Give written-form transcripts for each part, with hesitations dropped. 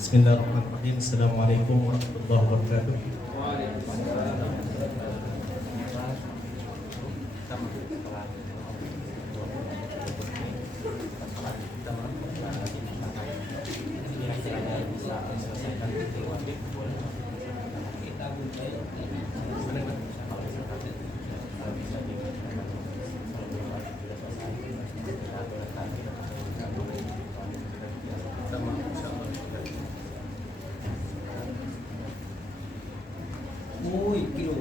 Bismillahirrahmanirrahim. Assalamualaikum warahmatullahi wabarakatuh. Uy, kilo.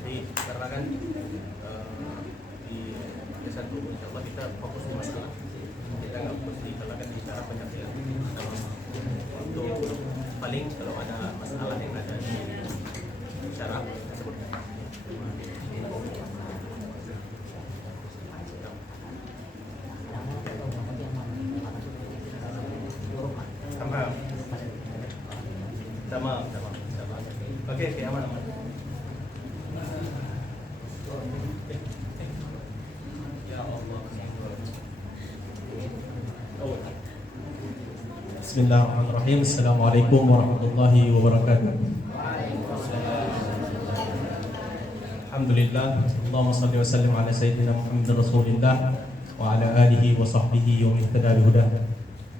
Jadi karena kan di satu insyaallah kita fokus di masalah, kita nggak fokus di kalau kan bicara penyampaian untuk paling kalau ada masalah yang ada di syarah tersebut. Sama. Oke, aman. Ya Allah. Bismillahirrahmanirrahim. Assalamualaikum warahmatullahi wabarakatuh. Alhamdulillah. Allahumma salli wa sallim ala sayyidina Muhammad Rasulillah wa ala alihi wa sahbihi wa man ihtada bi hudah.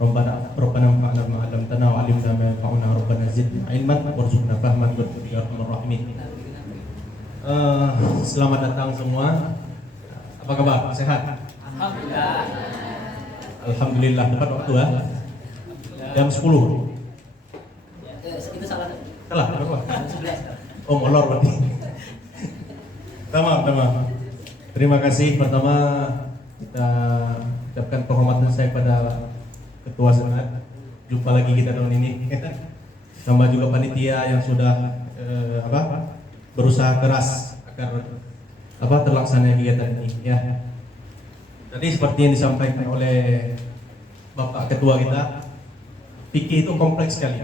Rabbana anfa'na bima 'allamtana wa 'allimna ma yanfa'una rabbana zidna ilman warzuqna fahman ya arhamar rahimin. Selamat datang semua. Apa kabar? Sehat? Alhamdulillah. Alhamdulillah. Tepat waktu ya. Jam 10. Itu salah. Salah, berapa? 11. Oh, molor berarti. Tamam. Terima kasih. Pertama kita ucapkan penghormatan saya pada Ketua Senat. Jumpa lagi kita tahun ini. Sama juga panitia yang sudah berusaha keras agar terlaksana kegiatan ini ya. Tadi seperti yang disampaikan oleh Bapak Ketua kita, fikih itu kompleks sekali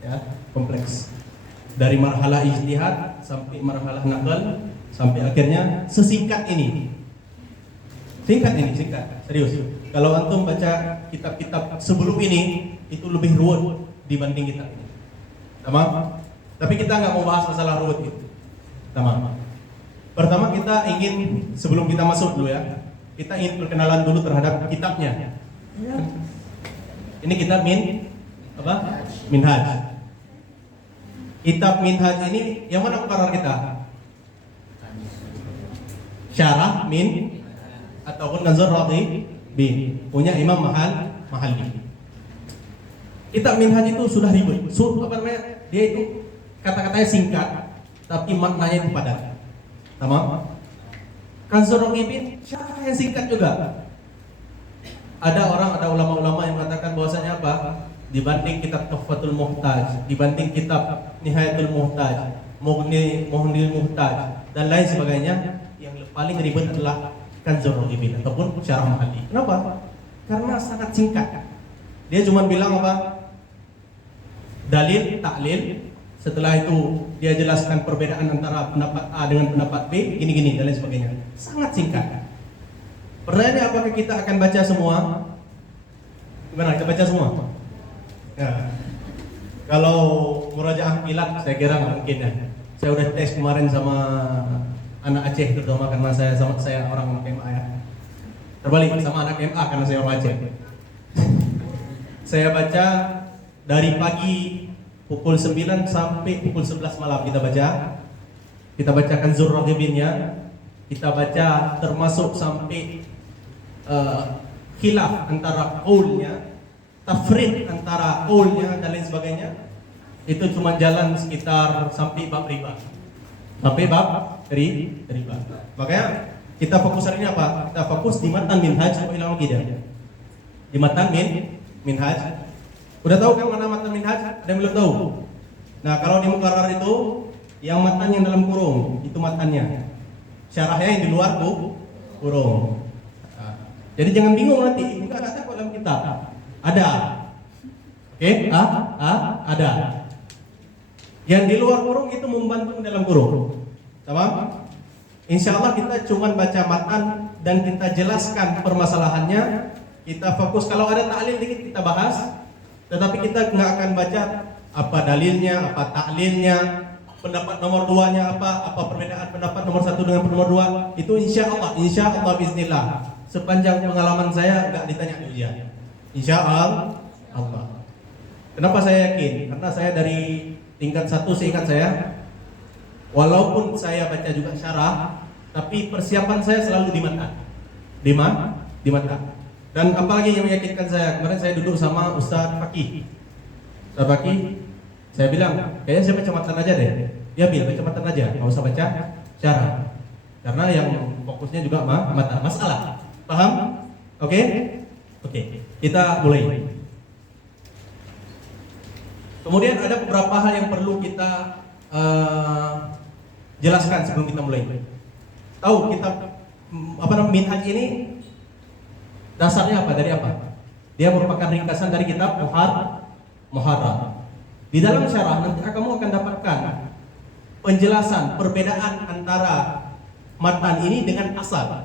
ya, kompleks. Dari marhalah ijtihad sampai marhalah nakal sampai akhirnya sesingkat ini. Singkat, serius. Kalau antum baca kitab-kitab sebelum ini itu lebih ruwet dibanding kitab ini. Tamam? Tapi kita nggak mau bahas masalah ruwet itu. Tamam. Pertama kita ingin, sebelum kita masuk dulu ya, kita ingin perkenalan dulu terhadap kitabnya. Ini kitab Minhaj. Kitab Minhaj ini yang mana muqarrar kita? Syarah ataupun Nazar Raghibin punya Imam Mahalli. Kitab Minhaj itu sudah ribet. Dia itu kata-katanya singkat tapi maknanya itu padat. Tamam? Nazar Raghibin syarah yang singkat juga. Ada ulama-ulama yang mengatakan bahwasanya apa? Dibanding kitab Tuhfatul Muhtaj, dibanding kitab Nihayatul Muhtaj, Mughnil Muhtaj dan lain sebagainya, yang paling ribet adalah Kanzur Raghibin ataupun Syarah Mahalli. Kenapa? Karena sangat singkat. Dia cuma bilang apa? Dalil, taklil. Setelah itu dia jelaskan perbedaan antara pendapat A dengan pendapat B, gini-gini dan lain sebagainya. Sangat singkat. Pertanyaannya, apakah kita akan baca semua? Gimana? Kita baca semua? Ya. Kalau murajaah kilat, saya kira nggak mungkin ya. Saya udah tes kemarin sama anak Aceh, terutama karena saya orang MA ya. Terbalik sama anak MA karena saya orang Aceh. Saya baca dari pagi pukul 9 sampai pukul 11 malam kita baca. Kita bacakan Zur Raghibinnya. Kita baca termasuk sampai khilaf antara qaulnya, tafrid antara qaulnya dan lain sebagainya. Itu cuma jalan sekitar sampai bab riba. Sampai bab riba. Makanya kita fokus hari ini apa? Kita fokus di matan Minhaj wa ilal aqidah. Di matan Minhaj. Udah tahu kan mana matan Minhaj? Ada yang belum tahu? Nah, kalau di muqarrar itu Yang matan yang dalam kurung itu matannya. Syarahnya yang di luar kurung. Nah, jadi jangan bingung nanti. Enggak ada kok dalam kitab. Ada. Oke? Ada. Yang di luar kurung itu membantu dalam kurung. Tamam? Insya Allah kita cuma baca matan dan kita jelaskan permasalahannya. Kita fokus, kalau ada ta'lil dikit kita bahas. Tetapi kita nggak akan baca apa dalilnya, apa ta'lilnya, pendapat nomor 2-nya apa perbedaan pendapat nomor 1 dengan nomor 2. Itu insya Allah bismillah. Sepanjang pengalaman saya nggak ditanya ujian. Insya Allah. Kenapa saya yakin? Karena saya dari tingkat 1 seingat saya, walaupun saya baca juga syarah, tapi persiapan saya selalu di matan. Di matan. Dan apalagi yang meyakinkan saya, kemarin saya duduk sama Ustaz Fakih. Ustaz Fakih, saya bilang, kayaknya saya baca matan aja deh. Ya Bil, baca matan aja, nggak usah baca syarah. Karena yang fokusnya juga matan. Masalah. Paham? Oke? Kita mulai. Kemudian ada beberapa hal yang perlu kita jelaskan sebelum kita mulai. Tahu kitab Minhaj ini dasarnya apa? Dari apa? Dia merupakan ringkasan dari kitab Muharrar. Di dalam syarah nanti kamu akan dapatkan penjelasan perbedaan antara matan ini dengan asal.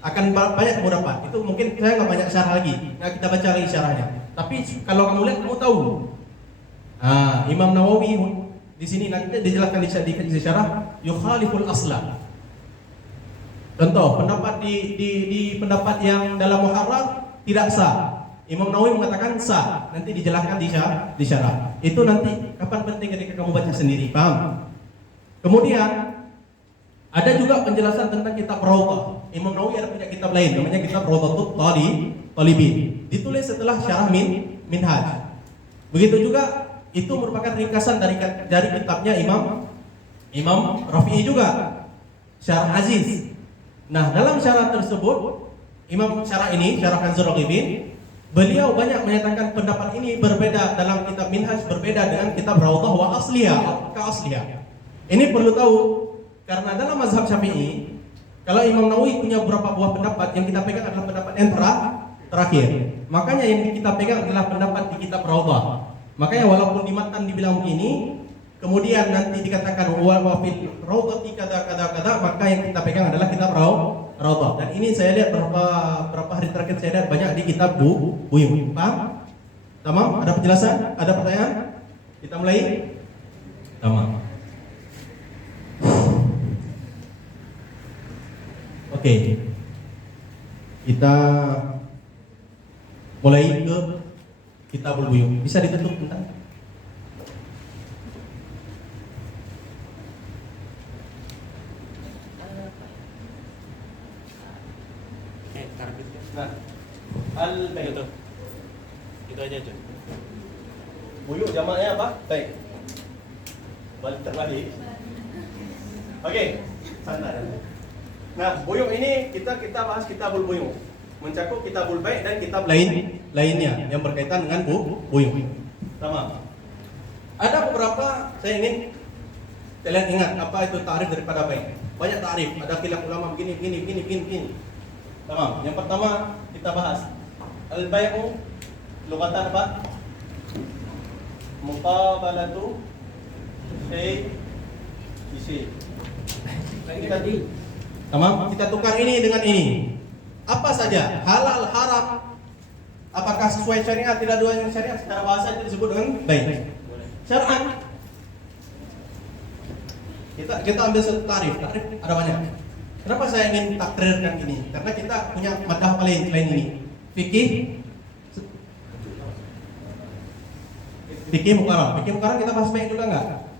Akan banyak kamu dapat. Itu mungkin saya nggak banyak syarah lagi. Nggak kita baca lagi syarahnya. Tapi kalau kamu lihat kamu tahu. Imam Nawawi di sini nanti dijelaskan di syarah yukhaliful asla. Contoh, pendapat di pendapat yang dalam Muharrar tidak sah. Imam Nawawi mengatakan sah. Nanti dijelaskan di syarah. Itu nanti kapan penting ketika kamu baca sendiri, paham? Kemudian ada juga penjelasan tentang kitab Rawdah. Imam Nawawi ada punya kitab lain namanya kitab Rawdatul Talibin. Ditulis setelah syarah Minhaj. Begitu juga itu merupakan ringkasan dari kitabnya Imam Rafi'i juga, Syarah Aziz. Nah, dalam syarah tersebut, syarah Kanzul Raghibin, beliau banyak menyatakan pendapat ini berbeda dalam kitab Minhaj, berbeda dengan kitab Rawdah wa asliha. Ini perlu tahu karena dalam mazhab Syafi'i, kalau Imam Nawawi punya beberapa buah pendapat, yang kita pegang adalah pendapat yang terakhir. Makanya yang kita pegang adalah pendapat di kitab Rawdah. Makanya walaupun di matan dibilang begini, kemudian nanti dikatakan wa fil rawdati kada, maka yang kita pegang adalah kitab Rawdah. Dan ini saya lihat berapa hari terakhir saya lihat banyak di kitab Buyung. Paham? Tamam? Ada penjelasan? Ada pertanyaan? Kita mulai? Tamam. Oke. Kita mulai ke Kitabul Buyung. Bisa ditutup bentar? Nah, al-bayt. Itu aja, John. Buyung jamaknya apa? Baik. Terbalik. Oke, santai. Nah, buyung ini kita bahas Kitabul Buyung. Mencakup Kitabul Bai' dan kitab lainnya yang berkaitan dengan buyung. Sama. Ada beberapa saya ingin kalian ingat apa itu ta'rif daripada bai'. Banyak ta'rif, ada khilaf ulama begini. Tamam. Yang pertama kita bahas al-bai'u lughatan apa? Muqabalatu syai' bi syai'. Tamam, kita tukar ini dengan ini. Apa saja, halal, haram, apakah sesuai syariat, tidak dua yang syariat, secara bahasa itu disebut dengan baik. Syar'an. Kita ambil satu tarif ada banyak. Kenapa saya ingin takrirkan ini? Karena kita punya madhab lain ini. Fikih muqarrar. Fikih muqarrar kita bahas baik juga enggak?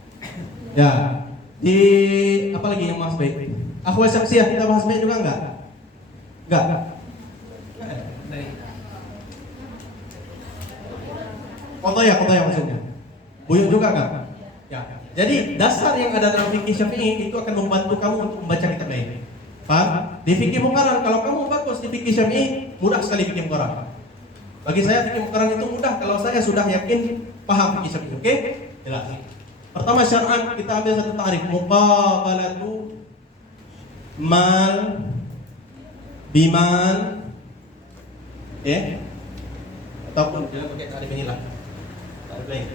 Ya. Di apa lagi yang bahas baik? Akhwat syakhsiyah kita bahas baik juga enggak? Enggak. Qadaya maksudnya. Buyung juga enggak? Ya. Jadi dasar yang ada dalam fikih Syafi'i itu akan membantu kamu untuk membaca kitab lain. Paham? Di fikih muqarrar kalau kamu bagus di fikih Syafi'i, mudah sekali fikih muqarrar. Bagi saya fikih muqarrar itu mudah kalau saya sudah yakin paham fikih Syafi'i. Oke? Jelas. Pertama syar'an kita ambil satu takrif, muqabalatu mal bimal, ataupun jangan pakai takrif inilah, takrif lain.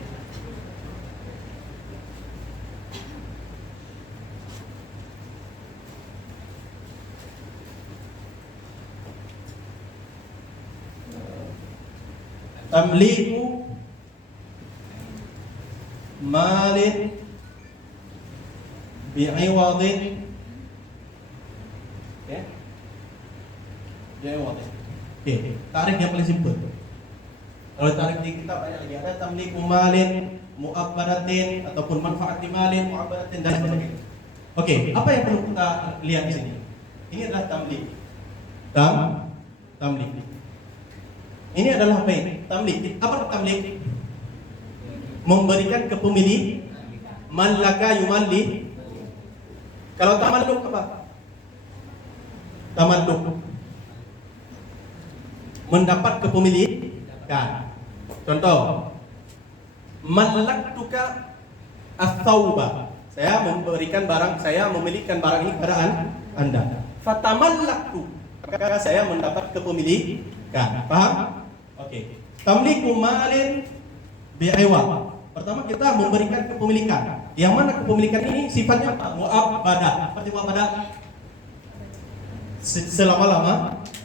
Tamliku malin bi'iwadin, bi'iwadin. Tarik yang paling simpel. Kalau tarik di kitab banyak lagi, ada tamliku malin mu'abbaratin ataupun manfaat malin mu'abbaratin dan sebagainya. Apa yang perlu kita lihat di sini? Ini adalah tamlik. Tamlik. Ini adalah apa ini? Tamlik. Apa tamlik? Memberikan ke pemilik. Mallaka yumalli. Kalau tamalluk apa? Tamalluk mendapat kepemilikan. Contoh, mallaktuka ats-tsauba. Saya memberikan barang, saya memilihkan barang ini kepada Anda. Fatamallaktu, maka saya mendapat kepemilikan. Paham? Tamliku malin bi'iwad. Pertama kita memberikan kepemilikan. Yang mana kepemilikan ini sifatnya apa? Mu'abbadah. Seperti mu'abbadah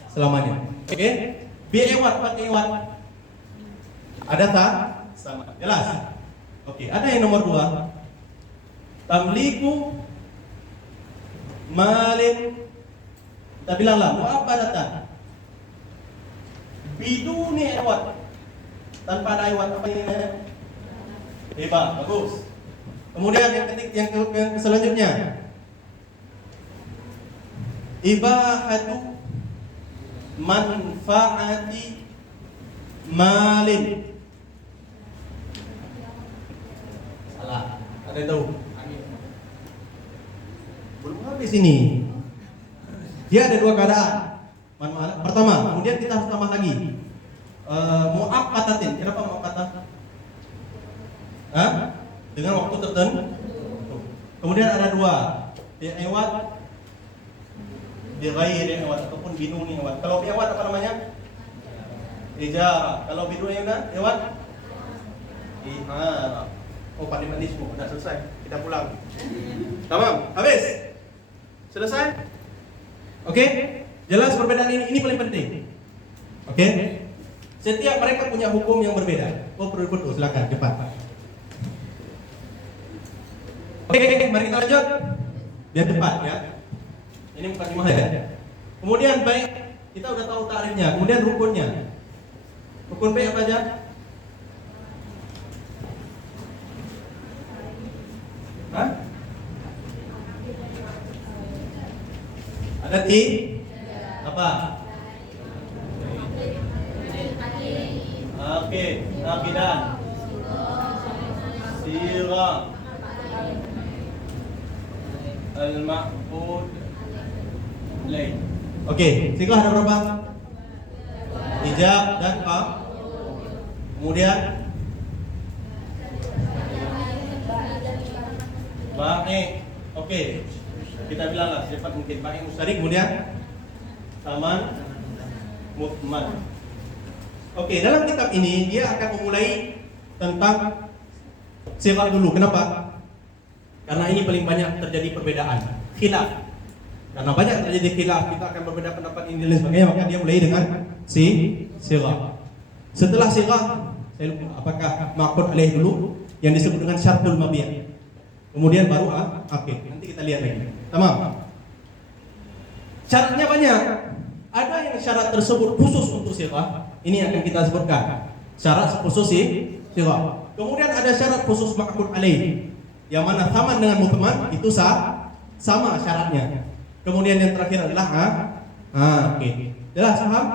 selamanya. Bi'iwad, iwad. Ada tak? Sama. Jelas? Ada yang nomor 2. Tamliku malin, kita bilanglah mu'abbadatan biduni iwad, tanpa ada iwad. Apa ini? Hebat, bagus. Kemudian yang selanjutnya, ibahatu manfaati malin. Salah. Ada yang tahu? Belum habis ini. Dia ada 2 keadaan. Pertama, kemudian kita harus tambah lagi. Mu'aqqatatin. Kenapa mu'aqqatah? Dengan waktu tertentu. Kemudian ada 2. Bi'iwad, bighairi iwad ataupun biduni iwad. Kalau bi'iwad apa namanya? Ijarah. Kalau biduni iwad? Iharah. Pandai-pandai semua. Sudah selesai. Kita pulang. Tamam? Habis? Selesai? Jelas perbedaan ini paling penting. Setiap mereka punya hukum yang berbeda. Perlu silakan cepat. Mari kita lanjut. Biar cepat ya. Ini bukan cuma ya. Kemudian baik, kita udah tahu takrifnya. Kemudian rukunnya. Rukun baik apa aja? Ada apa? Nakidan, sirah, al-ma'qud lain. Sirah ada berapa? Ijab dan apa? Kemudian ba'i. Kita bilanglah secepat mungkin. Ba'i mustarik, kemudian saman muthman. Dalam kitab ini dia akan memulai tentang sirah dulu. Kenapa? Karena ini paling banyak terjadi perbedaan, khilaf. Karena banyak terjadi khilaf, kita akan berbeda pendapat ini dan sebagainya, maka dia mulai dengan sirah. Setelah sirah, saya lupa apakah ma'qud alaih dulu yang disebut dengan syartul mabi'. Kemudian baru akid. Nanti kita lihat lagi. Tamam. Syaratnya banyak. Ada yang syarat tersebut khusus untuk sirah. Ini akan kita sebutkan. Syarat khusus sirah. Kemudian ada syarat khusus ma'qud alaih, yang mana sama dengan muthman, itu sama syaratnya. Kemudian yang terakhir adalah jelas paham?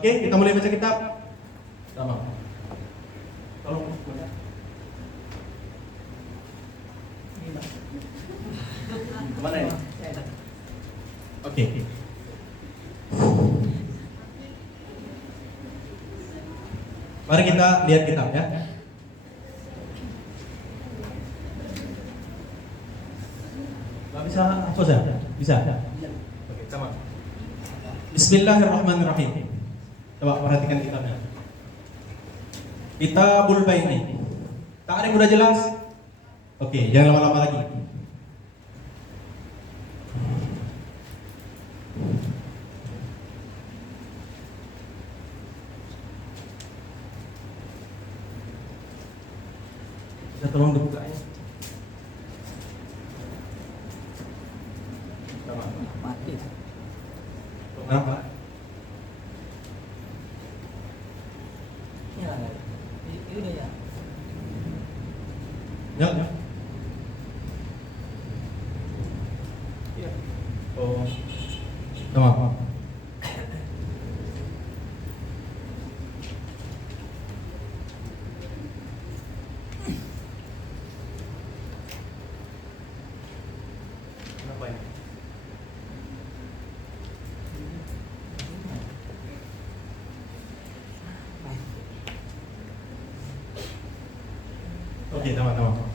Kita mulai baca kitab. Tamam. Tolong baca. Kemana ini? Mari kita lihat kitab ya. Nggak bisa hafaz ya? Bisa. Oke, sama. Bismillahirrahmanirrahim. Coba perhatikan kitabnya. Kitabul Bai'i. Tak ada yang udah jelas? Oke, jangan lama-lama lagi. Bisa tolong dibukanya. Sama. Mati. Kenapa? Ya, ini udah ya. Ya. Oh. Sama. Kenapa ini? Oke, sama-sama.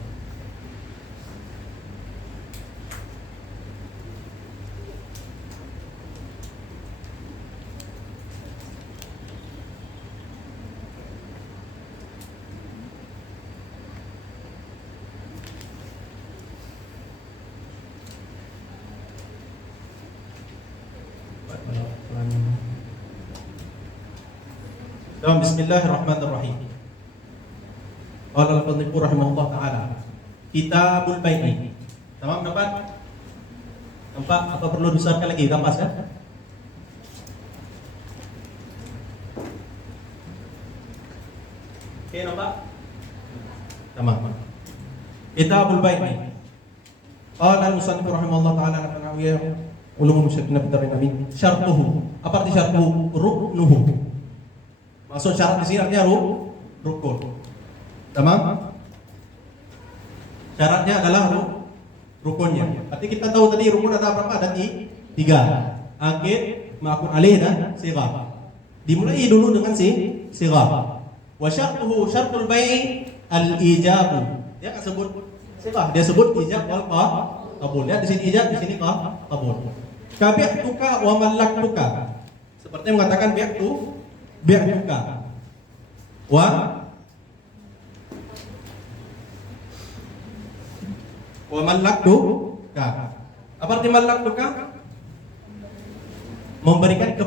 Bismillahirrahmanirrahim. Qala al-Qadhibu rahimahullah ta'ala. Kitabul Bai'i. Tamam, dapat? Nampak? Apa perlu dibesarkan lagi? Kampas kan? Oke, nampak? Tamam. Kitabul Bai'i. Qala al-Musannif rahimahullah ta'ala Nawawiyah ulumul musyrikin bidarin nabi. Syartuhu. Apa arti syartuhu? Ruknuhu. Maksud syarat di sini artinya rukun. Tamam? Syaratnya adalah rukunnya. Berarti kita tahu tadi rukun ada berapa? Ada 3. Akid, ma'akun alih dan sighah. Dimulai dulu dengan sighah. Wa syartuhu syartul bai'i al-ijabu. Dia enggak sebut sighah, dia sebut ijab wal qabul. Lihat di sini ijab, di sini qabul. Ka bi'tuka wa mallaktuka. Seperti yang mengatakan bi'tuka wa mallaktuka. Apa arti mallaktuka? Memberikan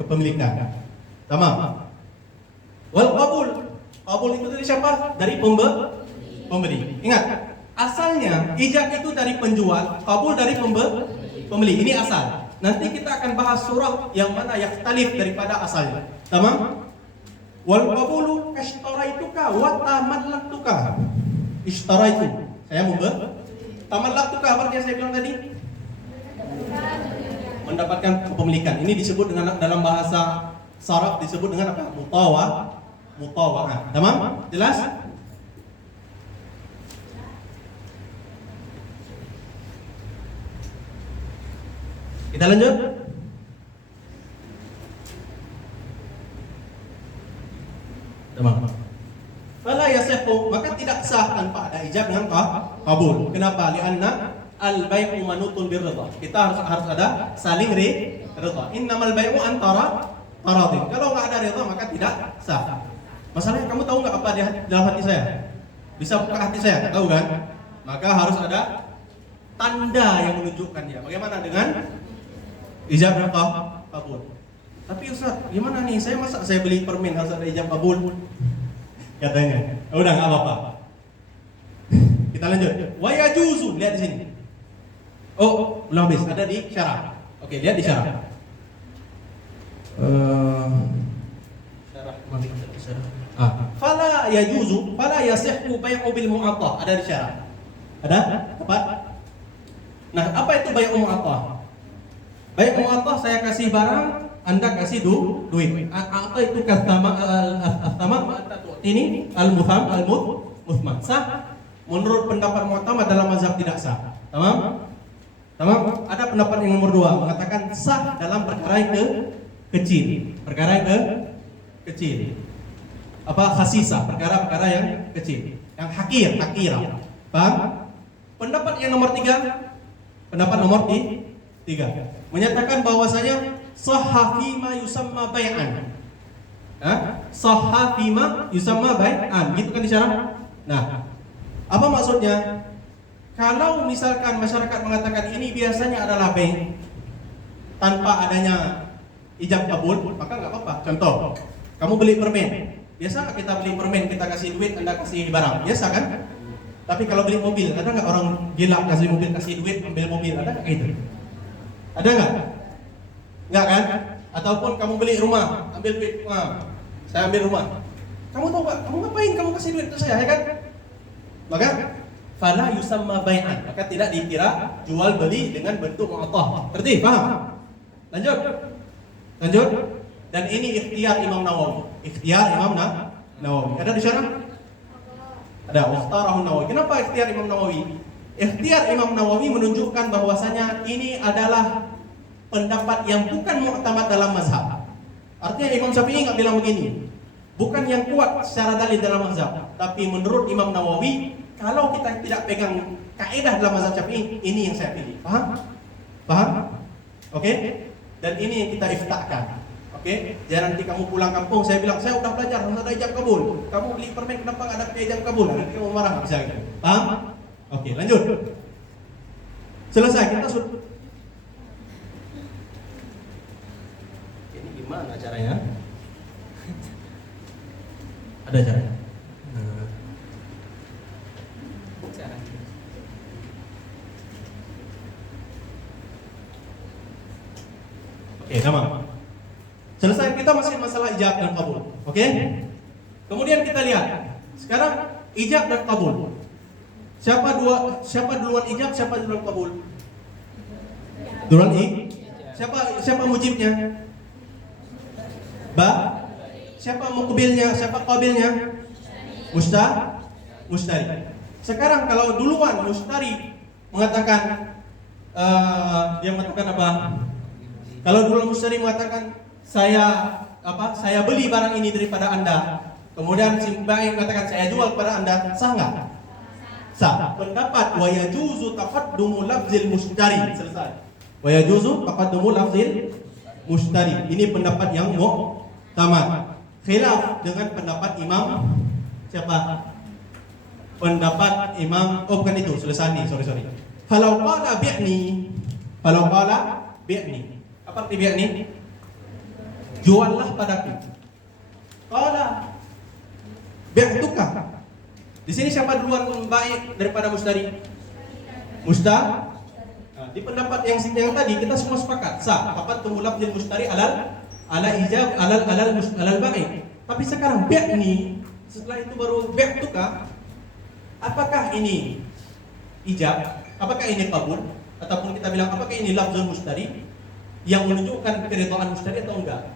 kepemilikan. Tamam. Wal qabul itu dari siapa? Dari pemberi. Ingat, asalnya ijab itu dari penjual, qabul dari pembeli. Ini asal. Nanti kita akan bahas surah yang mana yakhtalif daripada asalnya. Tamam? Wal qabulu ishtaraytuka wa tamallaktuka. Ishtaraitu. Saya tamallaktuka apa yang saya bilang tadi? Mendapatkan kepemilikan. Ini disebut dengan dalam bahasa saraf disebut dengan apa? Mutawa'ah. Tamam? Jelas? Kita lanjut. Tamam. Fala yasihhu, maka tidak sah tanpa ada ijab dengan qabul. Kenapa? Lianna al-bai'u manutun birridha. Kita harus ada saling ridha. Innamal bai'u antara taradin. Kalau enggak ada ridha maka tidak sah. Masalahnya kamu tahu enggak apa di dalam hati saya? Bisa buka hati saya, tahu kan? Maka harus ada tanda yang menunjukkannya. Bagaimana dengan ijab dan qabul? Tapi Ustaz, gimana nih? Masa saya beli permen harus ada ijab qabul? Katanya. Udah enggak apa-apa. Kita lanjut. Wa yajuzu, lihat di sini. Oh, belum habis. Ada di syarah. Oke, lihat di syarah. Syarah. Fala yajuzu, fala yasihhu bai'u bil mu'attah. Ada di syarah. Ada? Apa? Nah, apa itu bai'u mu'attah? Bai'u mu'attah saya kasih barang, Anda kasih duit. Atau itu kastama ini al-mutham al-muthman. Sah? Menurut pendapat mu'tamad dalam mazhab tidak sah. Tamam? Ada pendapat yang nomor 2 mengatakan sah dalam perkara yang kecil. Perkara yang kecil. Apa khasisah? Perkara-perkara yang kecil. Yang hakirah. Paham? Pendapat yang nomor 3, pendapat nomor 3 menyatakan bahwasanya sahha fima yusamma bai'an. Sahha fima yusamma bai'an, gitu kan disyarah. Nah, apa maksudnya? Kalau misalkan masyarakat mengatakan ini biasanya adalah bai' tanpa adanya ijab kabul, maka nggak apa-apa. Contoh, kamu beli permen. Biasa kita beli permen, kita kasih duit, Anda kasih barang. Biasa kan? Tapi kalau beli mobil, ada nggak orang gila kasih mobil, kasih duit, ambil mobil? Ada nggak gitu? Ada nggak? Nggak kan? Ataupun kamu beli rumah, ambil duit, saya ambil rumah. Kamu tahu nggak? Kamu ngapain? Kamu kasih duit ke saya, ya kan? Maka fala yusamma bai'an, maka tidak dikira jual beli dengan bentuk mu'athah. Ngerti? Paham? Lanjut. Dan ini ikhtiar Imam Nawawi. Ikhtiar Imam Nawawi. Ada di sana? Ada. Wakhtarahu Nawawi. Kenapa ikhtiar Imam Nawawi? Ikhtiar Imam Nawawi menunjukkan bahwasanya ini adalah pendapat yang bukan mu'tamad dalam mazhab. Artinya Imam Syafi'i nggak bilang begini. Bukan yang kuat secara dalil dalam mazhab. Tapi menurut Imam Nawawi, kalau kita tidak pegang kaidah dalam mazhab Syafi'i, ini yang saya pilih. Paham? Oke? Dan ini yang kita iftakkan. Oke? Jangan nanti kamu pulang kampung, saya bilang, saya udah belajar, harus ada ijab kabul. Kamu beli permen, kenapa nggak ada ijab kabul? Nanti kamu marah, bisa gitu. Paham? Oke, lanjut. Selesai, kita sudah. Ini gimana caranya? Ada caranya? Oke, sama. Selesai, kita masih masalah ijab dan kabul. Oke? Kemudian kita lihat. Sekarang ijab dan kabul. Siapa duluan ijab, siapa duluan kabul? Duluan Siapa mujibnya? Siapa muqbilnya? Siapa qabilnya? Mustari. Sekarang kalau duluan mustari mengatakan dia mengatakan apa? Kalau dulu mustari mengatakan saya beli barang ini daripada Anda, kemudian si bai mengatakan saya jual kepada Anda, sah nggak? Sah. Pendapat wa yajuzu taqaddumu lafzil mustari. Selesai. Wa yajuzu taqaddumu lafzil mustari. Ini pendapat yang mu'tamad. Khilaf dengan pendapat Imam siapa? Pendapat Imam, bukan itu, Sulsani, sorry. Kalau qala bi'ni. Apa arti bi'ni? Juallah padaku. Qala bi'tuka. Di sini siapa duluan baik daripada mustari? Di pendapat yang tadi kita semua sepakat sah. Dapat tumulab bil mustari ala ijab alal ba'i. Tapi sekarang bi'ni, setelah itu baru bi'tuka. Apakah ini ijab? Apakah ini kabul? Ataupun kita bilang apakah ini lafzul mustari yang menunjukkan keridhaan mustari atau enggak?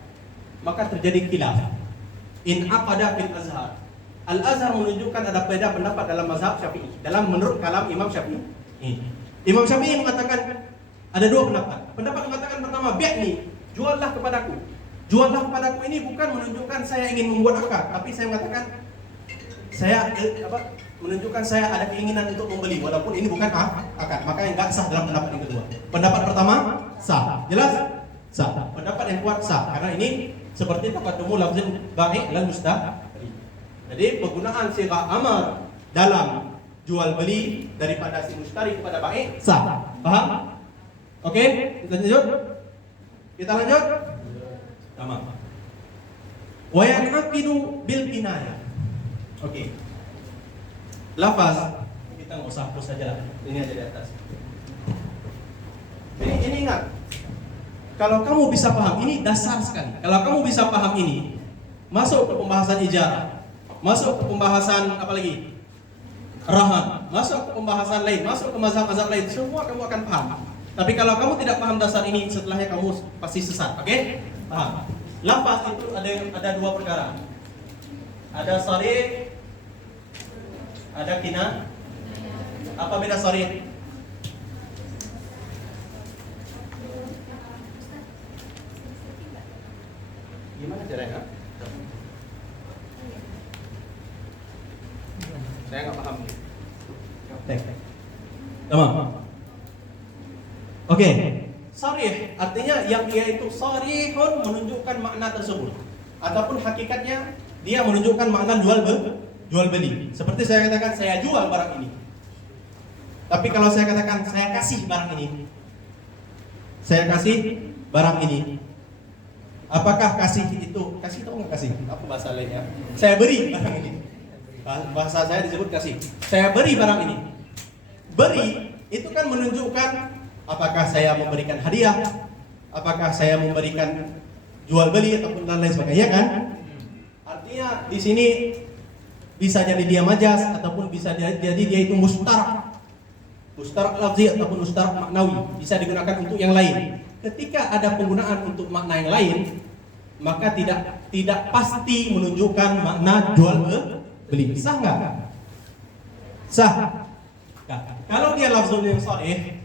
Maka terjadi khilaf. In aqada fil azhar. Al-Azhar menunjukkan ada beda pendapat dalam mazhab Syafi'i. Dalam menurut kalam Imam Syafi'i. Imam Syafi'i mengatakan ada dua pendapat. Pendapat mengatakan pertama, bi'ni, juallah kepadaku. Juallah kepadaku ini bukan menunjukkan saya ingin membuat akad, tapi saya mengatakan menunjukkan saya ada keinginan untuk membeli walaupun ini bukan akad. Maka yang enggak sah dalam pendapat yang kedua. Pendapat pertama sah. Jelas? Sah. Pendapat yang kuat sah karena ini seperti taqaddumu lafzul bai' lal mustari. Jadi penggunaan sigha amar dalam jual beli daripada si mustari kepada bai' sah. Paham? Oke, kita lanjut. Tamam. Wa yanqidu bil kinayah. Oke. Lafaz kita nggak usah hapus saja lah. Ini aja di atas. Ini ingat. Kalau kamu bisa paham, ini dasar sekali. Kalau kamu bisa paham ini, masuk ke pembahasan ijarah, masuk ke pembahasan apa lagi? Rahan, masuk ke pembahasan lain, masuk ke mazhab-mazhab lain, semua kamu akan paham. Tapi kalau kamu tidak paham dasar ini, setelahnya kamu pasti sesat. Oke? Paham? Lafaz itu ada dua perkara. Ada sharih, ada kina. Apa beda sharih? Gimana caranya? Saya nggak paham. Tamam. Oke. Sarih artinya yang dia itu sarihun menunjukkan makna tersebut ataupun hakikatnya dia menunjukkan makna jual beli. Seperti saya katakan saya jual barang ini. Tapi kalau saya katakan saya kasih barang ini. Saya kasih barang ini. Apakah kasih itu enggak kasih? Apa bahasa lainnya? Saya beri barang ini. Bahasa saya disebut kasih. Saya beri barang ini. Beri itu kan menunjukkan apakah saya memberikan hadiah, apakah saya memberikan jual beli ataupun dan lain sebagainya kan? Artinya di sini bisa jadi dia majas ataupun bisa jadi dia itu mustarak lafzi ataupun mustarak maknawi, bisa digunakan untuk yang lain. Ketika ada penggunaan untuk makna yang lain, maka tidak pasti menunjukkan makna jual beli. Sah nggak? Sah. Nah, kalau dia lafzul yang sahih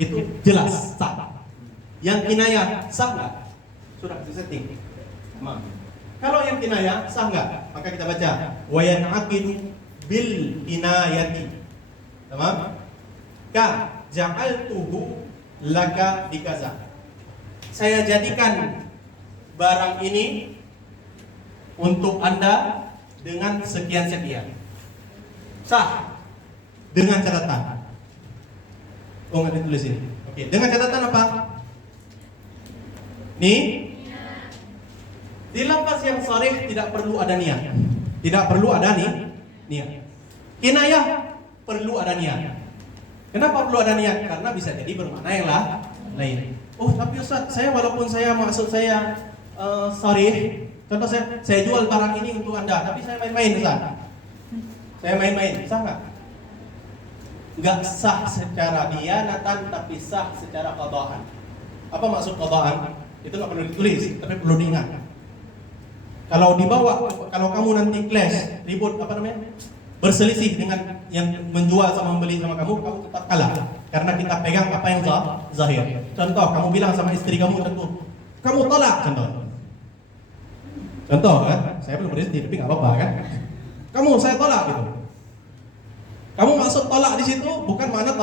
itu jelas sah. Yang kinayah sah nggak? Sudah disetting. Kalau yang kinayah sah nggak? Maka kita baca wa yan'aqidu bil kinayati. Tamam? Ka ja'altuhu laka bikaza. Saya jadikan barang ini untuk Anda dengan sekian-sekian. Sah. Dengan catatan. Oh, nggak ditulis ini. Oke, dengan catatan apa? Nih. Di lafaz yang sharih tidak perlu ada niat. Tidak perlu ada niat. Kinayah perlu ada niat. Kenapa perlu ada niat? Karena bisa jadi bermakna yang lain. Oh, tapi Ustaz, walaupun maksud saya sharih, contoh saya jual barang ini untuk Anda, tapi saya main-main, Ustaz. Saya main-main, sah nggak? Nggak sah secara diyanatan, tapi sah secara qadaan. Apa maksud qadaan? Itu nggak perlu ditulis, tapi perlu diingat. Kalau kamu nanti clash, ribut berselisih dengan yang menjual sama membeli sama kamu tetap kalah. Karena kita pegang apa yang zahir. Contoh, kamu bilang sama istri kamu kamu tolak, contoh kan, saya belum beristri tapi nggak apa-apa kan. Saya tolak gitu. Kamu maksud tolak di situ bukan makna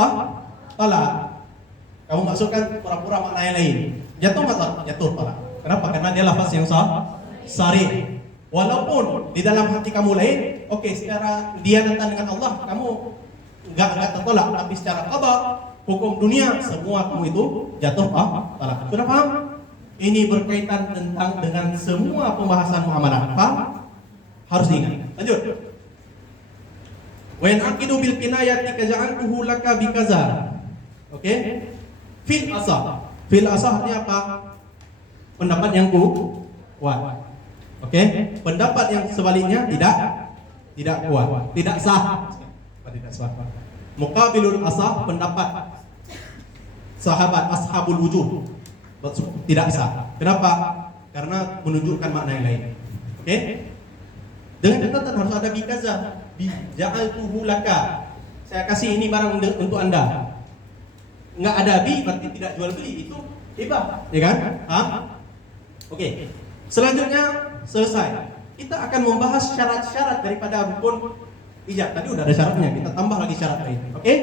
tolak. Kamu masukkan pura-pura makna yang lain. Jatuh tolak. Kenapa? Karena dia lafaz yang sharih. Walaupun di dalam hati kamu lain, oke, secara dianatan dengan Allah kamu enggak tertolak, tapi secara qada, hukum dunia semua kamu itu jatuh talak. Sudah paham? Ini berkaitan dengan semua pembahasan muamalah. Paham? Harus diingat. Lanjut. Wa yanqidu bil kinayati kaja'antuhu laka bikaza. Oke? Fil asah. Fil asah ini apa? Pendapat yang kuat. Oke? Pendapat yang sebaliknya tidak kuat, tidak sah. Tidak sah. Muqabilul asah, pendapat sahabat ashabul wujuh tidak sah. Kenapa? Karena menunjukkan makna yang lain. Oke? Dengan catatan harus ada bikaza. Ja'altuhu laka. Saya kasih ini barang untuk Anda. Enggak ada bi berarti tidak jual beli, itu hibah, ya kan? Oke. Selanjutnya selesai. Kita akan membahas syarat-syarat daripada rukun ijab. Tadi udah ada syaratnya, kita tambah lagi syarat lain. Oke?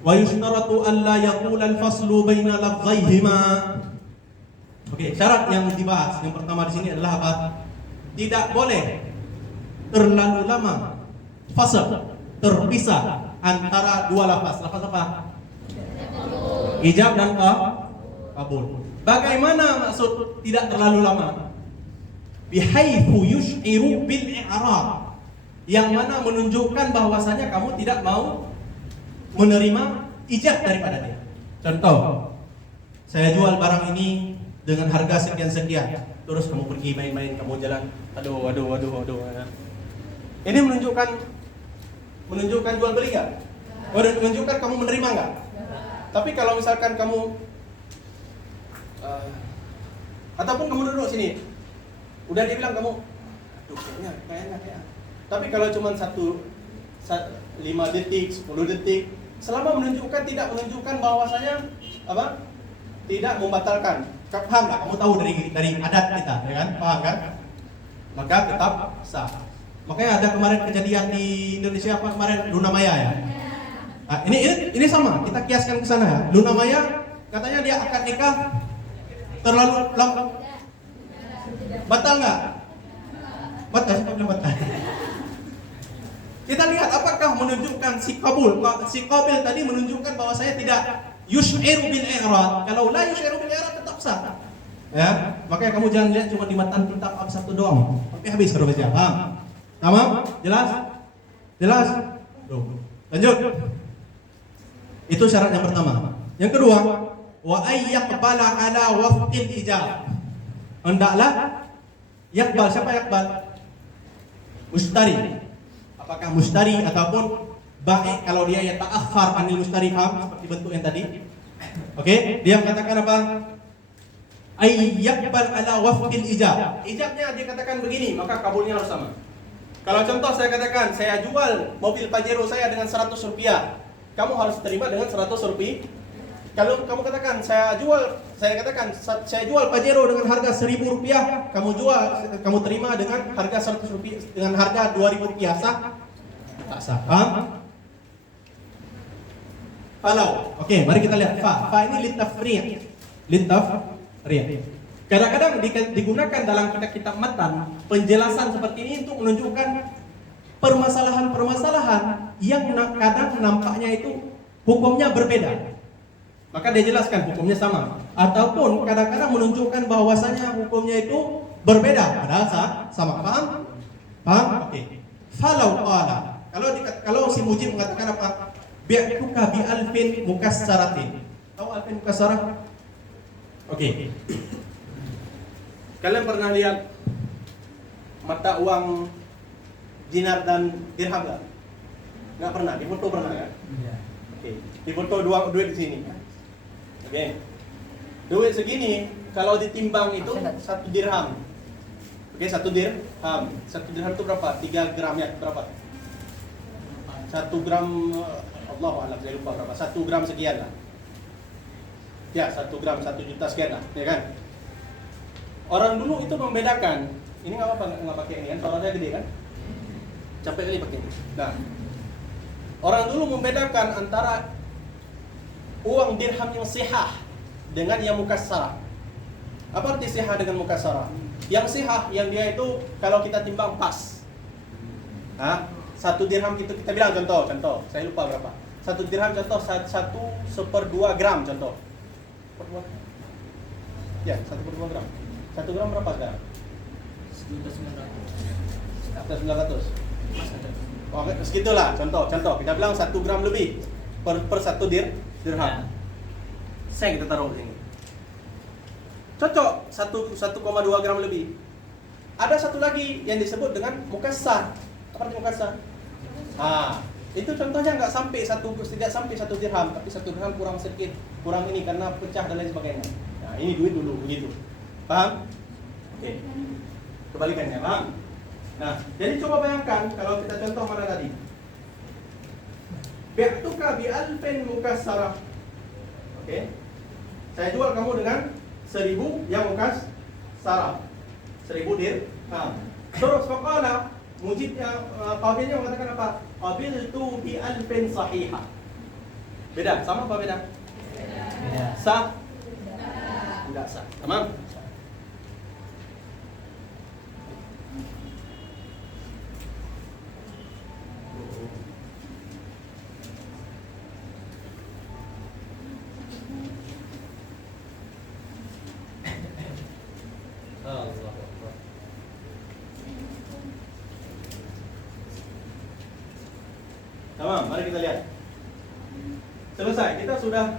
Wa yushtaratu an la yaqula al-faslu baina lafzaihima. Oke, syarat yang dibahas yang pertama di sini adalah apa? Tidak boleh terlalu lama fasal terpisah antara dua lafaz. Lafaz apa? Ijab dan qabul. Bagaimana maksud tidak terlalu lama? Bihaitsu yush'iru bil i'rab, yang mana menunjukkan bahwasanya kamu tidak mau menerima ijab daripada dia. Contoh, saya jual barang ini dengan harga sekian-sekian, terus kamu pergi main-main, kamu jalan, aduh. Ini menunjukkan jual beli nggak? Menunjukkan kamu menerima nggak? Tapi kalau misalkan kamu ataupun kamu duduk sini, udah dia bilang kamu, aduh kayaknya. Tapi kalau cuma 5 detik, 10 detik, selama tidak menunjukkan bahwasanya apa? Tidak membatalkan. Paham nggak? Kamu tahu dari adat kita, ya kan? Paham kan? Maka tetap sah. Makanya ada kemarin kejadian di Indonesia apa kemarin, Luna Maya ya. Nah, ini sama, kita kiaskan ke sana ya. Luna Maya katanya dia akad nikah terlalu lama. Batal nggak? Batal, siapa bilang batal? Kita lihat apakah menunjukkan si Qabil tadi menunjukkan bahwa saya tidak yush'iru bil i'rad. Kalau la yush'iru bil i'rad tetap sah. Ya, makanya kamu jangan lihat cuma di matan kitab bab 1 doang. Sampai habis harus baca. Paham? Tamam? Jelas? Jelas? Tuh. Lanjut. Itu syarat yang pertama. Yang kedua, wa ayyaqbala ala wafqil ijab. Hendaklah yakbal. Siapa yakbal? Mustari. Apakah mustari ataupun baik kalau dia ya ta'akhir anil mustari, paham seperti bentuk yang tadi. Oke, dia mengatakan apa? Ayyaqbal ala wafqil ijab. Ijabnya dia katakan begini, maka kabulnya harus sama. Kalau contoh saya katakan, saya jual mobil Pajero saya dengan 100 rupiah, kamu harus terima dengan 100 rupiah. Kalau kamu katakan saya jual Pajero dengan harga 1.000 rupiah, kamu terima dengan harga 100 rupiah, dengan harga 2.000 rupiah, sah? Tak sah. Paham? Falau. Oke, mari kita lihat fa. Fa ini litafri'. Kadang-kadang digunakan dalam kitab matan penjelasan seperti ini untuk menunjukkan permasalahan-permasalahan yang kadang nampaknya itu hukumnya berbeda. Maka dia jelaskan hukumnya sama, ataupun kadang-kadang menunjukkan bahwasanya hukumnya itu berbeda padahal sama. Paham? Paham? Oke. Falau qala. Kalau si mujib mengatakan apa? Bi'tuka bi alfin mukassaratin. Tahu alfin mukassarah? Oke. Kalian pernah lihat mata uang dinar dan dirham enggak? Enggak pernah. Di foto pernah kan? Iya. Oke. Di foto duit di sini. Oke. Duit segini kalau ditimbang itu 1 dirham. Oke, 1 dirham. 1 dirham itu berapa? 3 gram ya, berapa? 1 gram, Allah alam, saya lupa berapa. 1 gram sekian lah. Ya, 1 gram 1 juta sekian lah, ya kan? Orang dulu itu membedakan. Ini nggak apa-apa, nggak pakai ini kan? Suaranya gede kan? Capek kali pakai ini. Nah, orang dulu membedakan antara uang dirham yang sihah dengan yang mukassarah. Apa arti sihah dengan mukassarah? Yang sihah, yang dia itu kalau kita timbang pas. 1 dirham itu kita bilang contoh, saya lupa berapa. 1 dirham contoh 1/2 gram contoh. Ya, 1/2 gram. 1 gram berapa sekarang? 1.900. Oke, segitulah contoh. Kita bilang 1 gram lebih per 1 dirham. Saya kita taruh di sini. Cocok 1,2 gram lebih. Ada satu lagi yang disebut dengan mukassar. Apa arti mukassar? Itu contohnya tidak sampai 1 dirham, tapi 1 dirham kurang sedikit, kurang ini karena pecah dan lain sebagainya. Nah, ini duit dulu begitu. Paham? Oke. Kebalikannya, paham? Nah, jadi coba bayangkan kalau kita contoh mana tadi? Bi'tuka bi alfin mukassarah. Oke. Saya jual kamu dengan 1.000 yang mukassarah. 1.000 dirham. Terus faqala mujibnya qabilnya mengatakan apa? Qabiltu bi alfin sahihah. Beda, sama apa beda? Beda. Sah? Tidak sah. Tamam? Tamam, mari kita lihat. Selesai, kita sudah.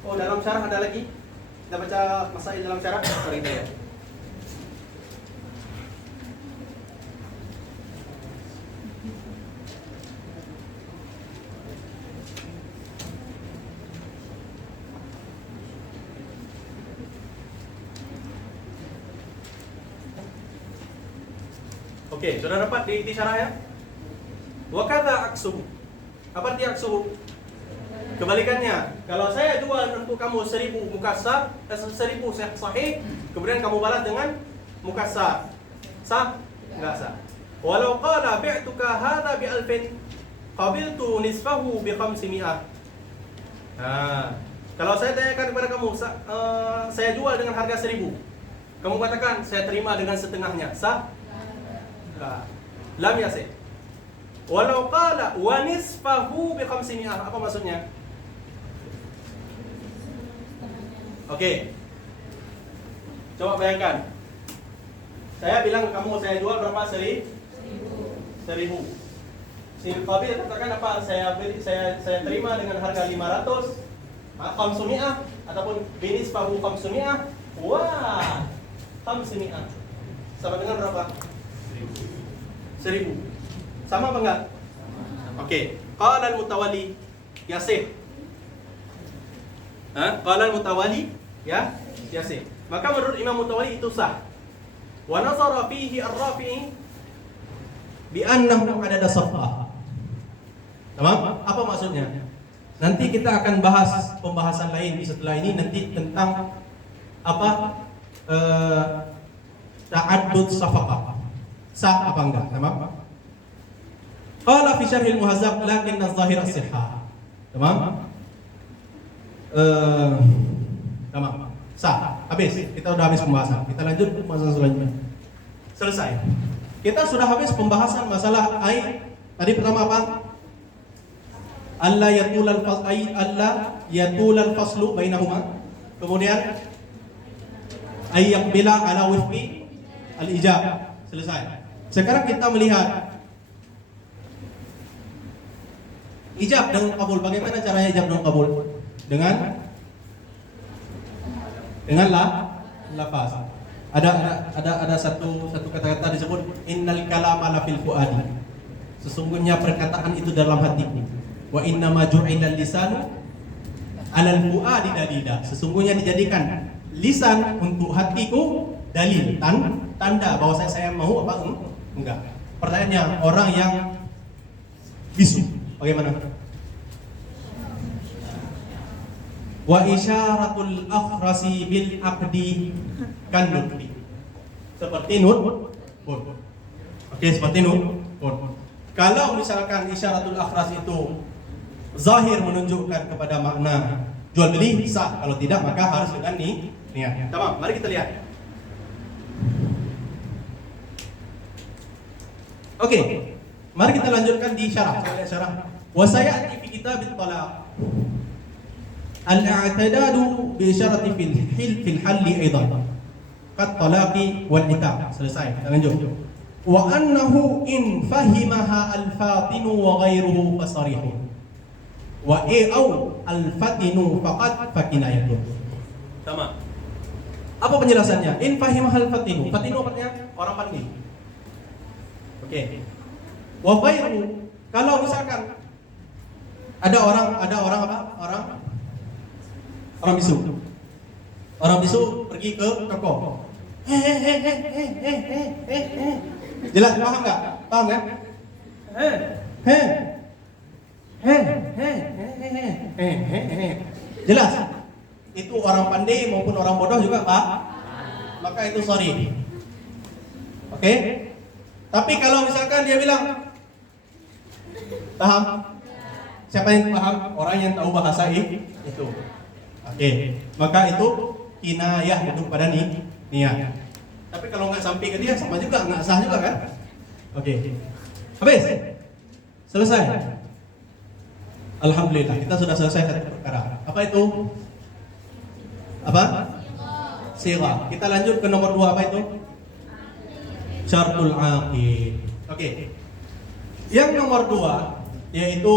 Oh, dalam syarah ada lagi. Kita baca masail dalam syarah. Mari kita lihat. Oke, sudah dapat di syarah ya? Wa kadza aksuhu. Apa arti aksuhu? Kebalikannya, kalau saya jual untuk kamu 1.000 mukassar, 1.000 sahih, kemudian kamu balas dengan mukassar, sah? Enggak sah. Walau qala bi'tuka hadza bi alfin qabiltu nisfahu bi 500. Nah, kalau saya tanyakan kepada kamu, saya jual dengan harga 1.000. Kamu katakan saya terima dengan setengahnya. Sah? Enggak. Lam yasih. Walau qala wa nisfahu bi 500. Apa maksudnya? Oke. Coba bayangkan. Saya bilang ke kamu saya jual berapa? 1.000. Si Qabil katakan apa? Saya terima dengan harga 500. Khamsumi'ah ataupun binis fahu khamsumi'ah. Wah, khamsumi'ah. Sama dengan berapa? 1.000. Sama apa enggak? Oke. Qala al-mutawalli yasih. Qala al-mutawalli ya, yasih. Maka menurut Imam Mutawalli itu sah. Wa nazara fihi ar-Rafi'i bi annahu adada safah. Tamam? Apa maksudnya? Nanti kita akan bahas pembahasan lain di setelah ini nanti tentang apa ta'addud safaqah. Sah apa enggak? Tamam? Qala fi syarh al-Muhazzab lakin az-zahir as-sihhah. Tamam? Tamam. Sah. Habis. Kita sudah habis pembahasan. Kita lanjut ke pembahasan selanjutnya. Selesai. Kita sudah habis pembahasan masalah ai. Tadi pertama apa? Allah yatul al-faslu bainahuma. Kemudian ay yaqbila ala wifqi al-ijab. Selesai. Sekarang kita melihat ijab dan kabul. Bagaimana caranya ijab dan kabul? Dengan lafaz. Ada satu kata-kata disebut innal kalama la fil fuadi. Sesungguhnya perkataan itu dalam hatiku. Wa inna ma ju'ila lisanu 'alal fuadi dalila. Sesungguhnya dijadikan lisan untuk hatiku dalil, tanda bahwa saya mau apa enggak. Pertanyaannya, orang yang bisu bagaimana? Wa isyaratul akhrasi bil aqdi kan nutbi. Seperti nut. Oke, seperti nut. Kalau misalkan isyaratul akhras itu zahir menunjukkan kepada makna jual beli sah, kalau tidak maka harus dengan niat. Tamam, mari kita lihat. Oke. Mari kita lanjutkan di syarah. Wa sayati fi kitabit talaq. Al-i'tidadu bi isyarati fil halli aidan. Qad talaqi wal itab. Selesai. Kita lanjut. Wa annahu in fahimaha al-fatinu wa ghairuhu fasarihun. Wa au al-fatinu faqat fakinayatun. Sama. Apa penjelasannya? In fahimaha al-fatinu. Fatinu artinya orang pandai. Oke. Wa ghairuhu, kalau misalkan ada orang apa? Orang bisu. Orang bisu pergi ke toko. Jelas paham enggak? Paham kan? Jelas. Itu orang pandai maupun orang bodoh juga, Pak. Maka itu sorry. Oke? Tapi kalau misalkan dia bilang paham? Siapa yang paham? Orang yang tahu bahasa itu. Oke. Maka itu kinayah untuk pada niat. Tapi kalau nggak sampai ke dia sama juga, nggak sah juga kan? Oke. Habis. Selesai. Alhamdulillah, kita sudah selesai satu perkara. Apa itu? Apa? Sirah. Kita lanjut ke nomor 2, apa itu? Syartul aqid. Oke. Yang nomor 2 yaitu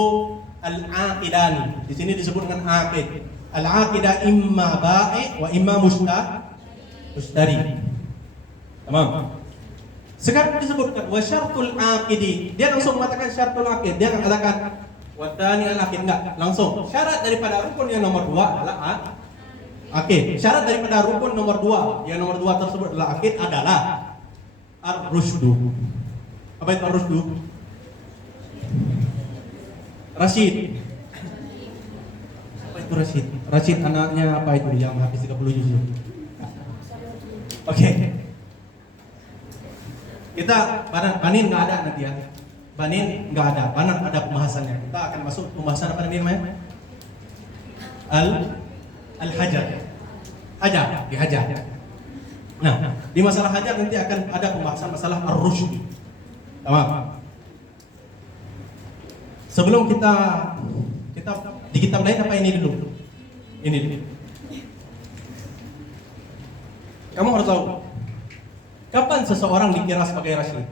al-aqidani. Di sini disebut dengan aqid. Al-aqidah imma ba'i wa imma mustari. Tamam. Sekarang disebutkan wa syartul aqidi. Dia langsung mengatakan syartul aqid. Dia akan katakan wa tsani al-aqid, enggak. Langsung. Syarat daripada rukun yang nomor 2 adalah aqid. Syarat daripada rukun nomor 2, yang nomor 2 tersebut adalah aqid, adalah ar-rusydu. Apa itu ar-rusydu? Rasyid. Apa itu Rasyid? Rasyid anaknya apa itu yang habis 30 juz? Oke. Kita panin nggak ada nanti ya. banin nggak ada, banat ada pembahasannya. Kita akan masuk pembahasan apa namanya? Al-hajar. Hajar, dihajar. Nah, di masalah hajar nanti akan ada pembahasan masalah ar-rusyd. Tamam. Sebelum kita di kitab lain apa ini dulu? Ini dulu. Kamu harus tahu kapan seseorang dikira sebagai rasyid.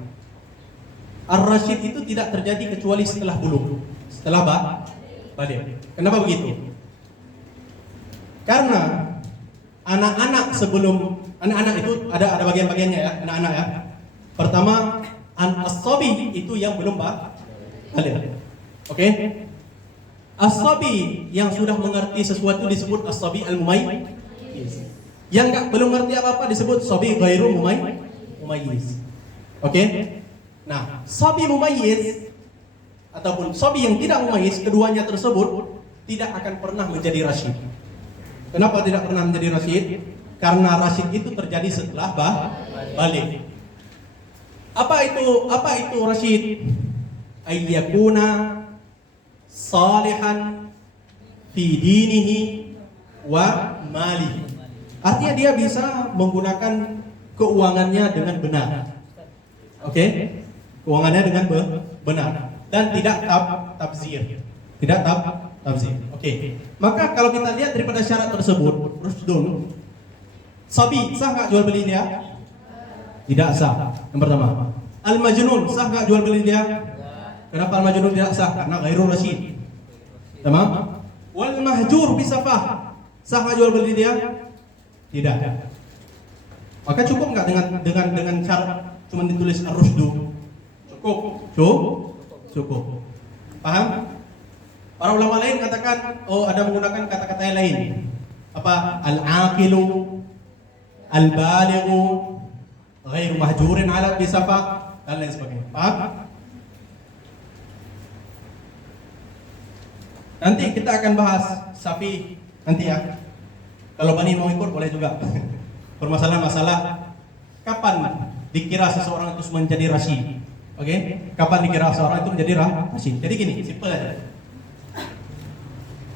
Ar-rasyid itu tidak terjadi kecuali setelah bulugh, setelah balik. Kenapa begitu? Karena anak-anak itu ada bagian-bagiannya ya, anak-anak ya. Pertama, as-sabi itu yang belum balik. Oke? As-sabi yang sudah mengerti sesuatu disebut as-sabi al-mumayyiz. Yang belum mengerti apa-apa disebut sabi ghairu mumayyiz. Oke? Nah, sabi mumayyiz ataupun sabi yang tidak mumayyiz, keduanya tersebut tidak akan pernah menjadi rasyid. Kenapa tidak pernah menjadi rasyid? Karena rasyid itu terjadi setelah balik. Apa itu rasyid? Ayyakuna salihan fi dinihi wa malihi. Artinya dia bisa menggunakan keuangannya dengan benar. Oke? Keuangannya dengan benar dan tidak tabzir. Tidak tabzir. Oke. Maka kalau kita lihat daripada syarat tersebut, rusdun. Sabi sah enggak jual beli dia? Tidak sah. Yang pertama. Al-majnun sah enggak jual beli dia? Kenapa al-majnun tidak sah? Karena ghairu rasyid. Tamam? Wal mahjur bisafah sah enggak jual beli dia? Tidak. Maka cukup enggak dengan syarat cuma ditulis ar-rusdu? Cukup. Paham? Para ulama lain katakan, ada menggunakan kata-kata yang lain. Apa? Al-aqilu, al-balighu, ghairu mahjurin ala bisafah dan lain sebagainya. Paham? Nanti kita akan bahas sapi nanti ya. Kalau Bani mau ikut boleh juga. Permasalahan masalah kapan dikira seseorang itu menjadi rasyid. Oke? Kapan dikira seseorang itu menjadi rasyid? Jadi gini, simpel aja.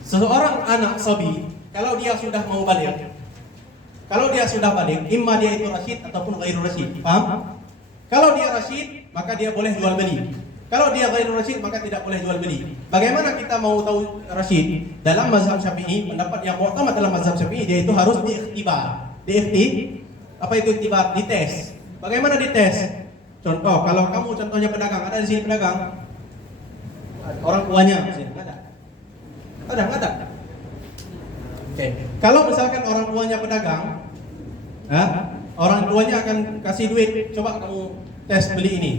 Seseorang anak sabi, kalau dia sudah mau balik, imma dia itu rasyid ataupun ghairu rasyid. Paham? Kalau dia rasyid, maka dia boleh jual beli. Kalau dia ghairu rasyid, maka tidak boleh jual beli. Bagaimana kita mau tahu rasyid? Dalam mazhab Syafi'i, pendapat yang mu'tamad dalam mazhab Syafi'i, dia itu harus diikhtibar. Apa itu ikhtibar? Dites. Bagaimana dites? Contoh, kalau kamu contohnya pedagang, ada di sini pedagang. Orang tuanya di sini ada. Ada. Oke. Kalau misalkan orang tuanya pedagang, orang tuanya akan kasih duit, coba kamu tes beli ini.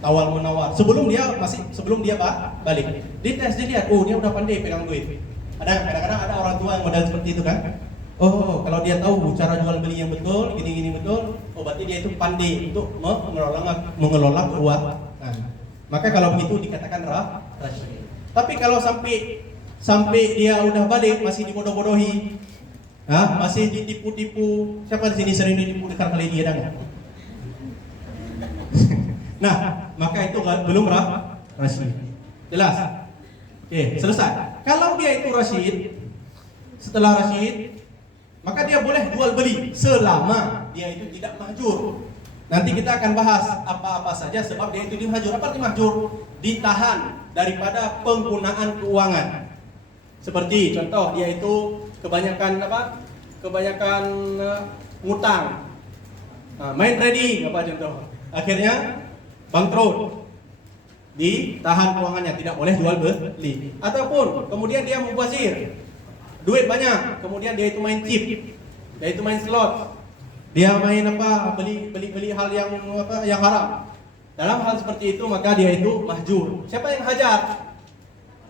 Tawar menawar. Sebelum dia balik. Dites, dilihat, dia udah pandai pegang duit. Kadang-kadang ada orang tua yang modal seperti itu kan. Kalau dia tahu cara jual beli yang betul, gini betul, berarti dia itu pandai untuk mengelola keuangan. Nah, maka kalau begitu dikatakan rasyid. Tapi kalau sampai dia udah balik masih dibodoh-bodohi, masih ditipu-tipu. Siapa di sini sering ditipu dengan kali dia dan? Nah, maka itu belum rasyid. Jelas? Oke, selesai. Kalau dia itu rasyid, setelah rasyid, maka dia boleh jual beli selama dia itu tidak mahjur. Nanti kita akan bahas apa-apa saja sebab dia itu dimahjur. Apa arti mahjur? Ditahan daripada penggunaan keuangan. Seperti contoh dia itu kebanyakan ngutang. Main trading apa contoh. Akhirnya bangkrut. Ditahan keuangannya, tidak boleh jual beli. Ataupun kemudian dia mubazir. Duit banyak, kemudian dia itu main chip. Dia itu main slot. Dia main beli hal yang haram. Dalam hal seperti itu maka dia itu mahjur. Siapa yang hajar?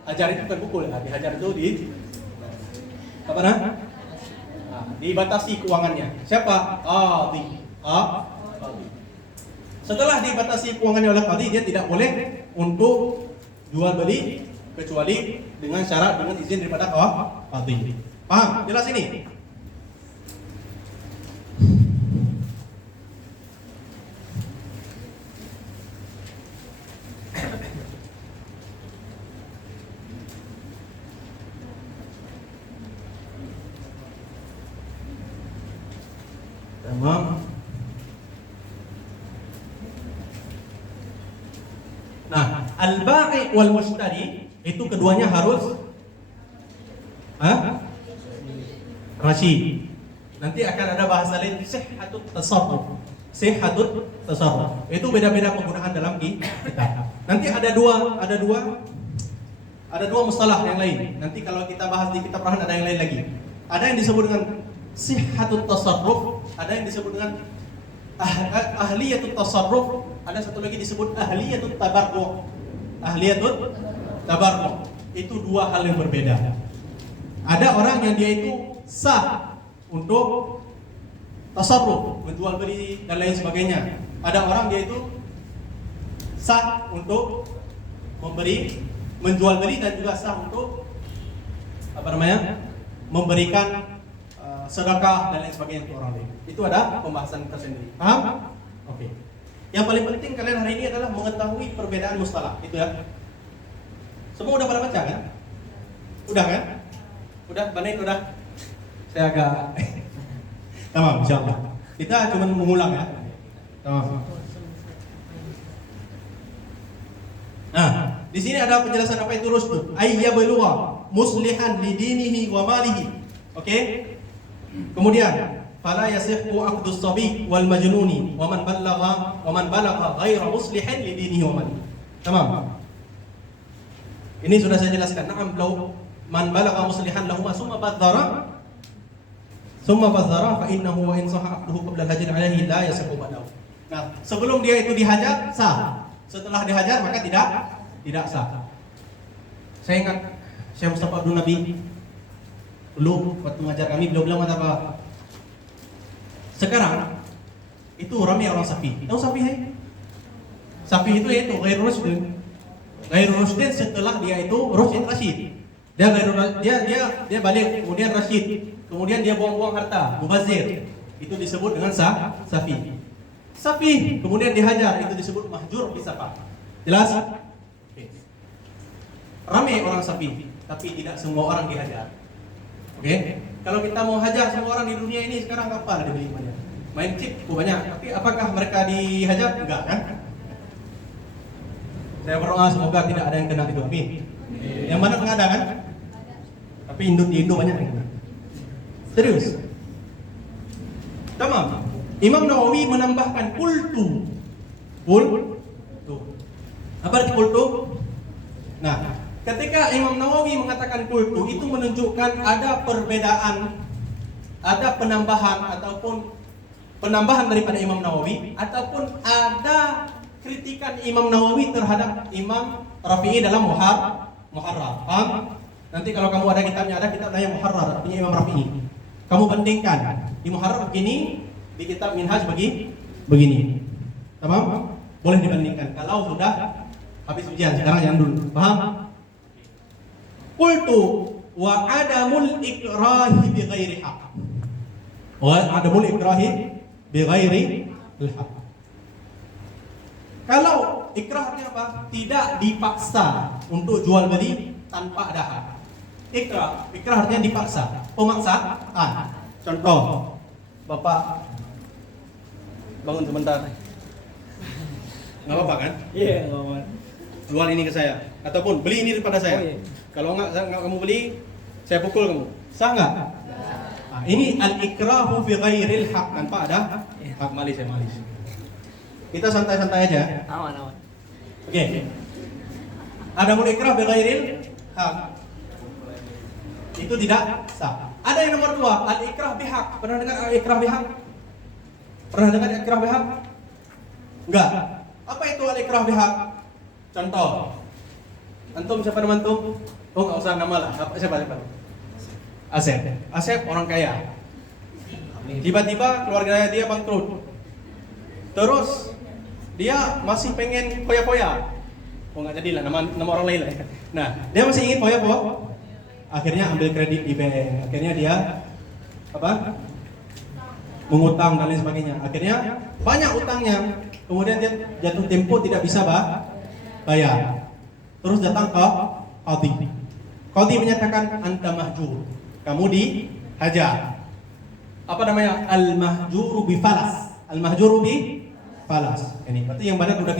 Hajar itu bukan pukul, dihajar itu dibatasi keuangannya. Siapa? Qadhi. Setelah dibatasi keuangannya oleh qadhi, dia tidak boleh untuk jual beli kecuali dengan syarat dengan izin daripada qadhi. Paham? Jelas ini? Tamam. Nah, al-bai' wal mushtari itu keduanya harus rasyid. Nanti akan ada bahasa lain sihhatut tasarruf. Sihhatut tasarruf. Itu beda-beda penggunaan dalam kitab. Nanti ada dua mustalah yang lain. Nanti kalau kita bahas di kitab Rahman ada yang lain lagi. Ada yang disebut dengan sihhatut tasarruf, ada yang disebut dengan ahliyatut tasarruf, ada satu lagi disebut ahliyatut tabarruk. Ahliyatut tabarruk itu dua hal yang berbeda. Ada orang yang dia itu sah untuk tasarruf, menjual beli dan lain sebagainya. Ada orang dia itu sah untuk menjual beli dan juga sah untuk memberikan sedekah dan lain sebagainya untuk orang lain. Itu ada pembahasan tersendiri. Paham? Oke. Yang paling penting kalian hari ini adalah mengetahui perbedaan mustalah. Itu ya. Semua udah pada baca kan? Udah kan? Udah, Banin udah. Saya agak tamam, insyaallah. Kita cuma mengulang ya. Tamam. Nah, di sini ada penjelasan apa itu rusd. Ayyabluwa muslihan li dinihi wa malihi. Oke? Kemudian fala yasihhu aqdus sabi wal majnuni wa man balagha ghaira muslihin li dinihi wa malihi. Tamam. Ini sudah saya jelaskan. Na'am law man balagha muslihan lahu summa badzara fa innahu wa in sahha aqduhu qabla al-hajr alayhi la yasihhu ba'dahu. Nah, sebelum dia itu dihajar sah. Setelah dihajar maka tidak sah. Saya ingat Syekh Mustafa Abdul Nabi dulu waktu mengajar kami beliau bilang apa? Sekarang itu ramai orang safi. Tahu safi ya? Safi itu ghairu rusdin. Ghairu rusdin setelah dia itu rasyid. Dia balik kemudian rasyid. Kemudian dia buang-buang harta, mubazir. Itu disebut dengan safi. Safi kemudian dihajar, itu disebut mahjur bisafah. Jelas? Oke. Ramai orang safi, tapi tidak semua orang dihajar. Oke? Kalau kita mau hajar semua orang di dunia ini sekarang apa ada beli banyak? Main chip banyak, tapi apakah mereka dihajar? Enggak kan? Saya berdoa semoga tidak ada yang kena itu. Amin. Yang mana enggak ada kan? Tapi di Indo banyak yang kena. Serius. Tamam. Imam Nawawi menambahkan qultu. Apa arti qultu? Nah, ketika Imam Nawawi mengatakan qultu itu menunjukkan ada perbedaan, ada penambahan daripada Imam Nawawi ataupun ada kritikan Imam Nawawi terhadap Imam Rafi'i dalam Muharrar. Paham? Nanti kalau kamu ada kitabnya, ada kitab namanya Muharrar punya Imam Rafi'i. Kamu bandingkan di Muharrar begini, di kitab Minhaj begini. Tamam? Boleh dibandingkan. Kalau sudah habis ujian, sekarang jangan dulu. Paham? Qultu wa adamul ikrahi bi ghairi haq. Wa adamul ikrahi bi ghairi haq. Kalau ikrahnya apa? Tidak dipaksa untuk jual beli tanpa ada hak. Ikrah artinya dipaksa, pemaksaan. Contoh, Bapak bangun sebentar. Nggak apa-apa kan? Iya, nggak apa-apa. Jual ini ke saya, ataupun beli ini daripada saya. Oh, iya. Kalau nggak kamu beli, saya pukul kamu. Sah nggak? Nah, ini al-ikrahu fi ghairil haq, tanpa ada hak. Malis. Kita santai-santai aja. Aman. Oke. Ada mul ikrah bi ghairil haq. Itu tidak sah. Ada yang nomor 2, al-ikrah bihaq. Pernah dengar al-ikrah bihaq? Pernah dengar al-ikrah bihaq? Enggak. Apa itu al-ikrah bihaq? Contoh. Antum siapa nama antum? Oh, enggak usah nama lah. Siapa? Asep orang kaya. Tiba-tiba keluarga dia bangkrut. Terus dia masih pengen foya-foya. Oh, enggak jadilah nama orang lain lah. Nah, dia masih ingin foya-foya. Akhirnya ambil kredit di bank. Akhirnya dia mengutang dan lain sebagainya. Akhirnya banyak utangnya. Kemudian dia jatuh tempo tidak bisa bayar. Terus datang ke qadhi. Qadhi menyatakan anta mahjur. Kamu dihajar. apa namanya? Al-mahjuru bi falas. Al-mahjuru bi falas. Ini berarti yang mana udah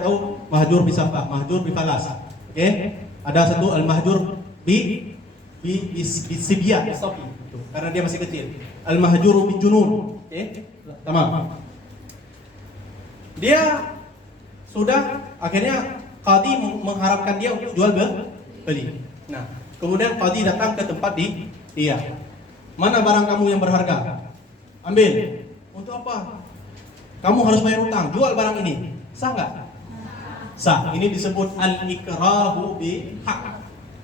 tahu mahjur bi safah, mahjur bi falas. Oke? Ada satu al-mahjur bi sibyan, karena dia masih kecil. Al-mahjuru bi junun. Oke? Tamam. Dia sudah akhirnya qadi mengharapkan dia untuk jual beli. Nah, kemudian qadi datang ke tempat dia. Mana barang kamu yang berharga? Ambil. Untuk apa? Kamu harus bayar utang. Jual barang ini. Sah nggak? Sah. Ini disebut al-ikrahu bihaq.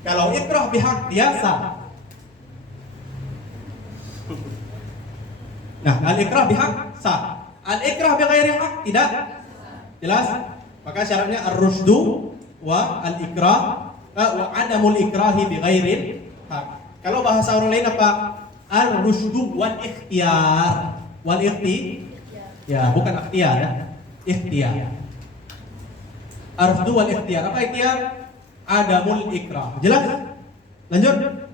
Kalau ikrah bihaq dia sah. Nah, al-ikrah bihaq sah. Al-ikrah bighairi haq tidak. Jelas? Maka syaratnya ar-rusydu wa al-ikrah wa adamul ikrahi bighairi haq. Kalau bahasa orang lain apa? Ar-rusydu wal ikhtiyar. Wal ya, bukan ikhtiyar ya. Ikhtiyar. Ar-rusydu wal ikhtiyar. Apa ikhtiyar? Adamul ikrah. Jelas? Lanjut.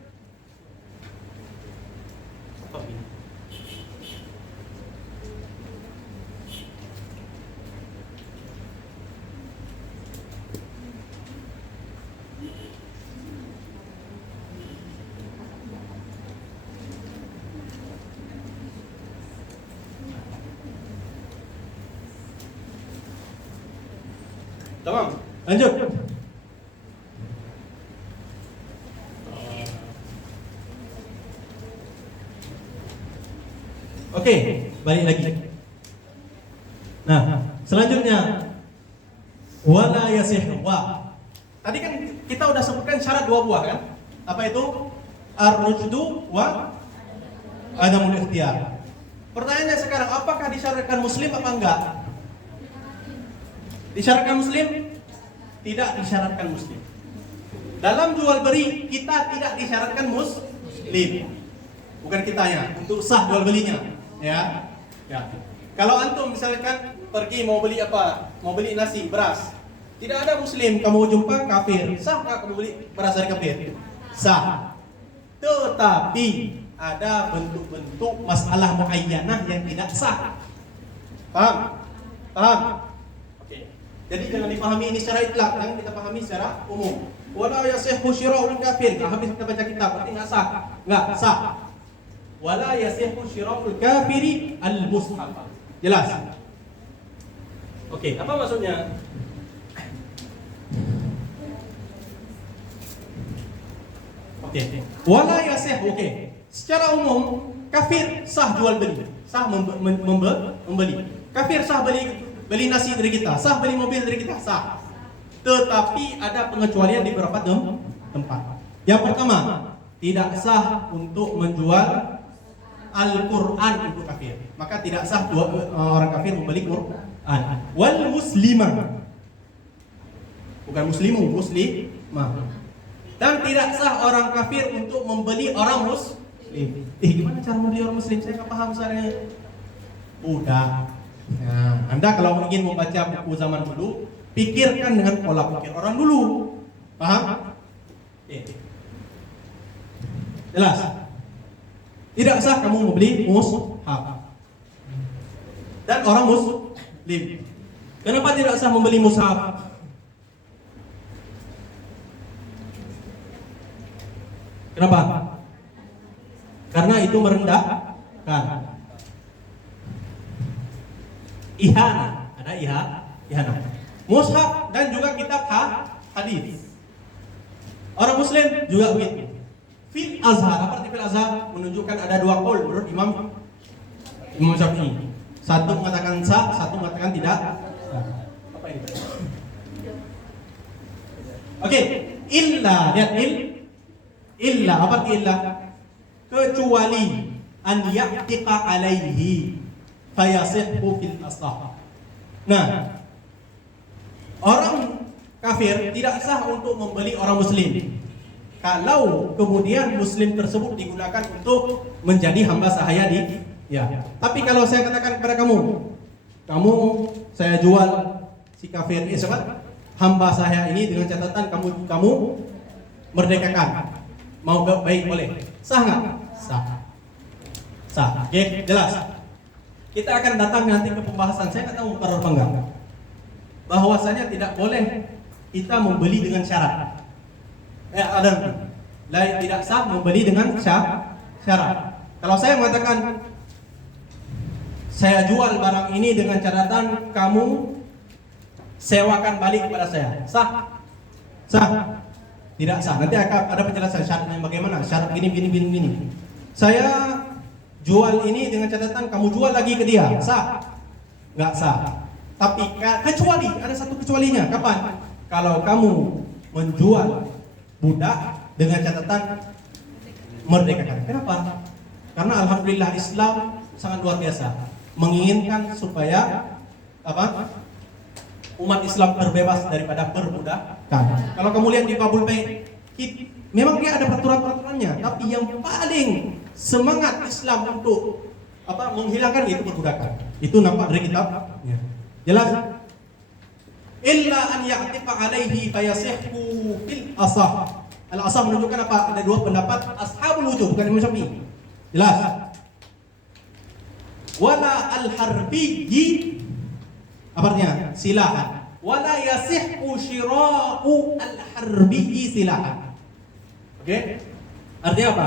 Tamam, lanjut. Oke, balik lagi. Nah, selanjutnya wala yasih wa. Tadi kan kita udah sebutkan syarat 2 buah kan? Apa itu? Ar-rusydu wa adamul ikhtiyar. Pertanyaannya sekarang, apakah disyaratkan muslim apa enggak? Disyaratkan muslim? Tidak disyaratkan muslim. Dalam jual beli kita tidak disyaratkan muslim. Bukan kitanya, untuk sah jual belinya, ya. Kalau antum misalkan pergi mau beli apa? Mau beli nasi, beras. Tidak ada muslim, kamu jumpa kafir. Sah nggak kamu beli beras dari kafir? Sah. Tetapi ada bentuk-bentuk masalah muayyanah yang tidak sah. Paham? Paham? Jadi jangan dipahami ini secara itlak, jangan kita pahami secara umum. Wala yasihhu syira'ul kafir. Habis kita baca kitab, berarti enggak sah. Enggak sah. Wala yasihhu syira'ul kafiri al-mushaf. Jelas? Oke, apa maksudnya? Oke. Wala yasih, oke. Secara umum kafir sah jual beli, sah membeli. Kafir sah beli nasi dari kita, sah beli mobil dari kita, sah. Tetapi ada pengecualian di beberapa tempat. Yang pertama, tidak sah untuk menjual Al-Quran untuk kafir. Maka tidak sah orang kafir membeli Quran. Wal muslimah, bukan muslimu, muslimah. Dan tidak sah orang kafir untuk membeli orang muslim. Gimana cara membeli orang muslim? Saya nggak paham misalnya. Udah. Nah, Anda kalau ingin membaca buku zaman dulu, pikirkan dengan pola pikir orang dulu. Paham? Jelas? Tidak sah kamu membeli mushaf dan orang muslim. Kenapa tidak sah membeli mushaf? Kenapa? Karena itu merendahkan. Ihana, ada ihana. Mushaf dan juga kitab hadis. Orang muslim juga begitu. Fil azhar, apa arti fil azhar? Menunjukkan ada 2 qaul menurut Imam Syafi'i. Satu mengatakan sah, satu mengatakan tidak sah. Apa ini? Oke, illa, lihat illa, apa arti illa? Kecuali an ya'tiqa alaihi fayasihhu fil aslah. Nah, orang kafir tidak sah untuk membeli orang muslim kalau kemudian muslim tersebut digunakan untuk menjadi hamba sahaya tapi kalau saya katakan kepada kamu saya jual si kafir ini hamba sahaya ini dengan catatan kamu merdekakan, mau baik boleh, sah nggak? Sah. Sah. Oke, jelas. Kita akan datang nanti ke pembahasan. Saya nggak tahu mukarrar apa enggak. Bahwasanya tidak boleh kita membeli dengan syarat. Ada tidak sah membeli dengan syarat. Kalau saya mengatakan saya jual barang ini dengan catatan kamu sewakan balik kepada saya, sah? Sah? Tidak sah. Nanti akan ada penjelasan syaratnya bagaimana. Syarat gini. Saya jual ini dengan catatan kamu jual lagi ke dia, sah? Nggak sah. Tapi kecuali ada satu kecualinya. Kapan? Kalau kamu menjual budak dengan catatan merdekakan. Kenapa? Karena alhamdulillah Islam sangat luar biasa, menginginkan supaya umat Islam terbebas daripada perbudakan. Kalau kamu lihat di Babul Bait, memang dia ada peraturan-peraturannya, tapi yang paling semangat Islam untuk menghilangkan itu perbudakan. Itu nampak dari kitab. Jelas? Illa an ya'tiqa alaihi fayasihhu fil asah. Al asah menunjukkan apa? Ada dua pendapat ashabul wujud, bukan Imam Syafi'i. Jelas? Wala al-harbiyyi, artinya silahan. Wala yasihhu syira'u al-harbiyyi silahan. Oke? Artinya apa?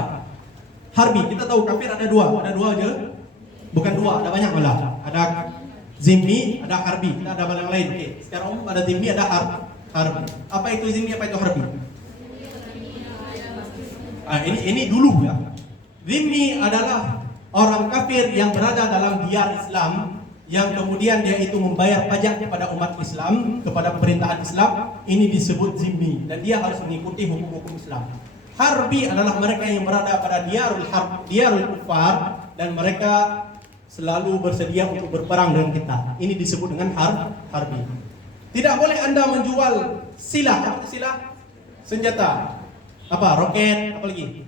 Harbi, kita tahu kafir ada dua aja. Bukan dua, ada banyak malah. Ada zimmi, ada harbi. Kita ada yang lain. Oke. Secara umum ada zimmi, ada harbi. Apa itu zimmi, apa itu harbi? Ini dulu ya. Zimmi adalah orang kafir yang berada dalam diyar Islam, yang kemudian dia itu membayar pajak kepada umat Islam, kepada pemerintahan Islam. Ini disebut zimmi dan dia harus mengikuti hukum-hukum Islam. Harbi adalah mereka yang berada pada diyarul kufar dan mereka selalu bersedia untuk berperang dengan kita. Ini disebut dengan harbi. Tidak boleh Anda menjual silah. Apa itu silah? Senjata. Roket, apa lagi?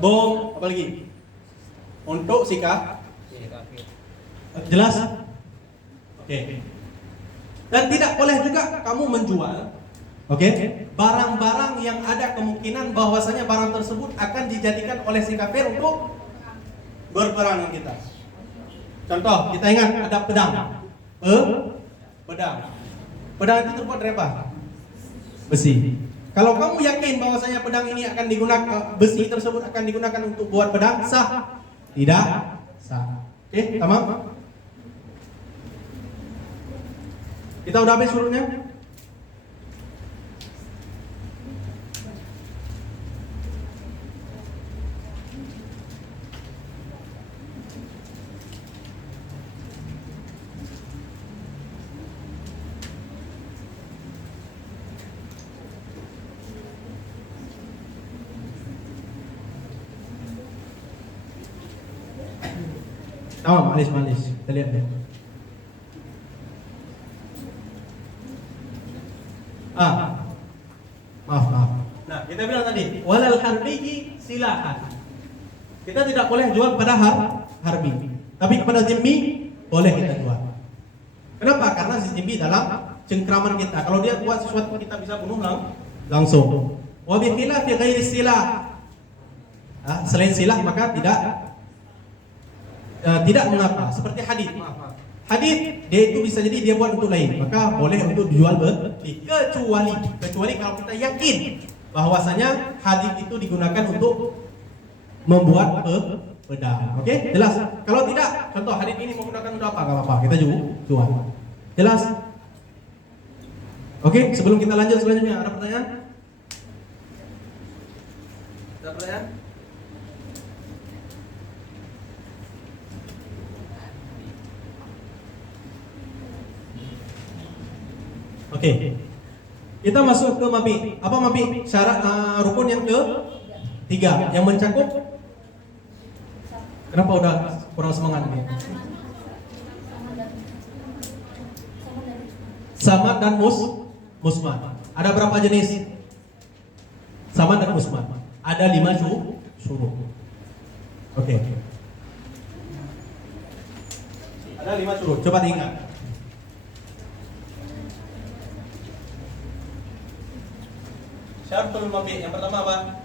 Bom, apa lagi? Untuk jelas? Oke. Dan tidak boleh juga kamu menjual barang-barang yang ada kemungkinan bahwasanya barang tersebut akan dijadikan oleh si kafir untuk berperang dengan kita. Contoh, kita ingat ada pedang. Pedang itu terbuat dari apa? Besi. Kalau kamu yakin bahwasanya pedang ini akan digunakan, besi tersebut akan digunakan untuk buat pedang, sah? Tidak sah. Oke, tamam? Kita udah habis hurufnya? Malis. Kita lihat deh. Maaf. Nah, kita bilang tadi, walal harbi silahan. Kita tidak boleh jual pada harbi. Tapi kepada zimmi boleh kita jual. Kenapa? Karena si zimmi dalam cengkraman kita. Kalau dia buat sesuatu kita bisa bunuh langsung. Wa bi khilafi ghairi silah. Selain silah maka tidak mengapa. Seperti hadis. Hadis dia itu bisa jadi dia buat untuk lain, maka boleh untuk dijual beli. Kecuali kalau kita yakin bahwasanya hadis itu digunakan untuk membuat pedang. Oke? Jelas? Kalau tidak, contoh hadis ini menggunakan untuk apa? Enggak apa-apa, kita jual. Jelas? Oke, sebelum kita lanjut selanjutnya, ada pertanyaan? Ada pertanyaan? Oke. Kita masuk ke mabi. Apa mabi? Syarat rukun yang ke-3 yang mencakup. Kenapa udah kurang semangat nih? Samad dan musmad. Ada berapa jenis? Samad dan musmad. Ada 5 syurut. Oke. Ada 5 syurut. Coba diingat. Syartul mabi yang pertama apa?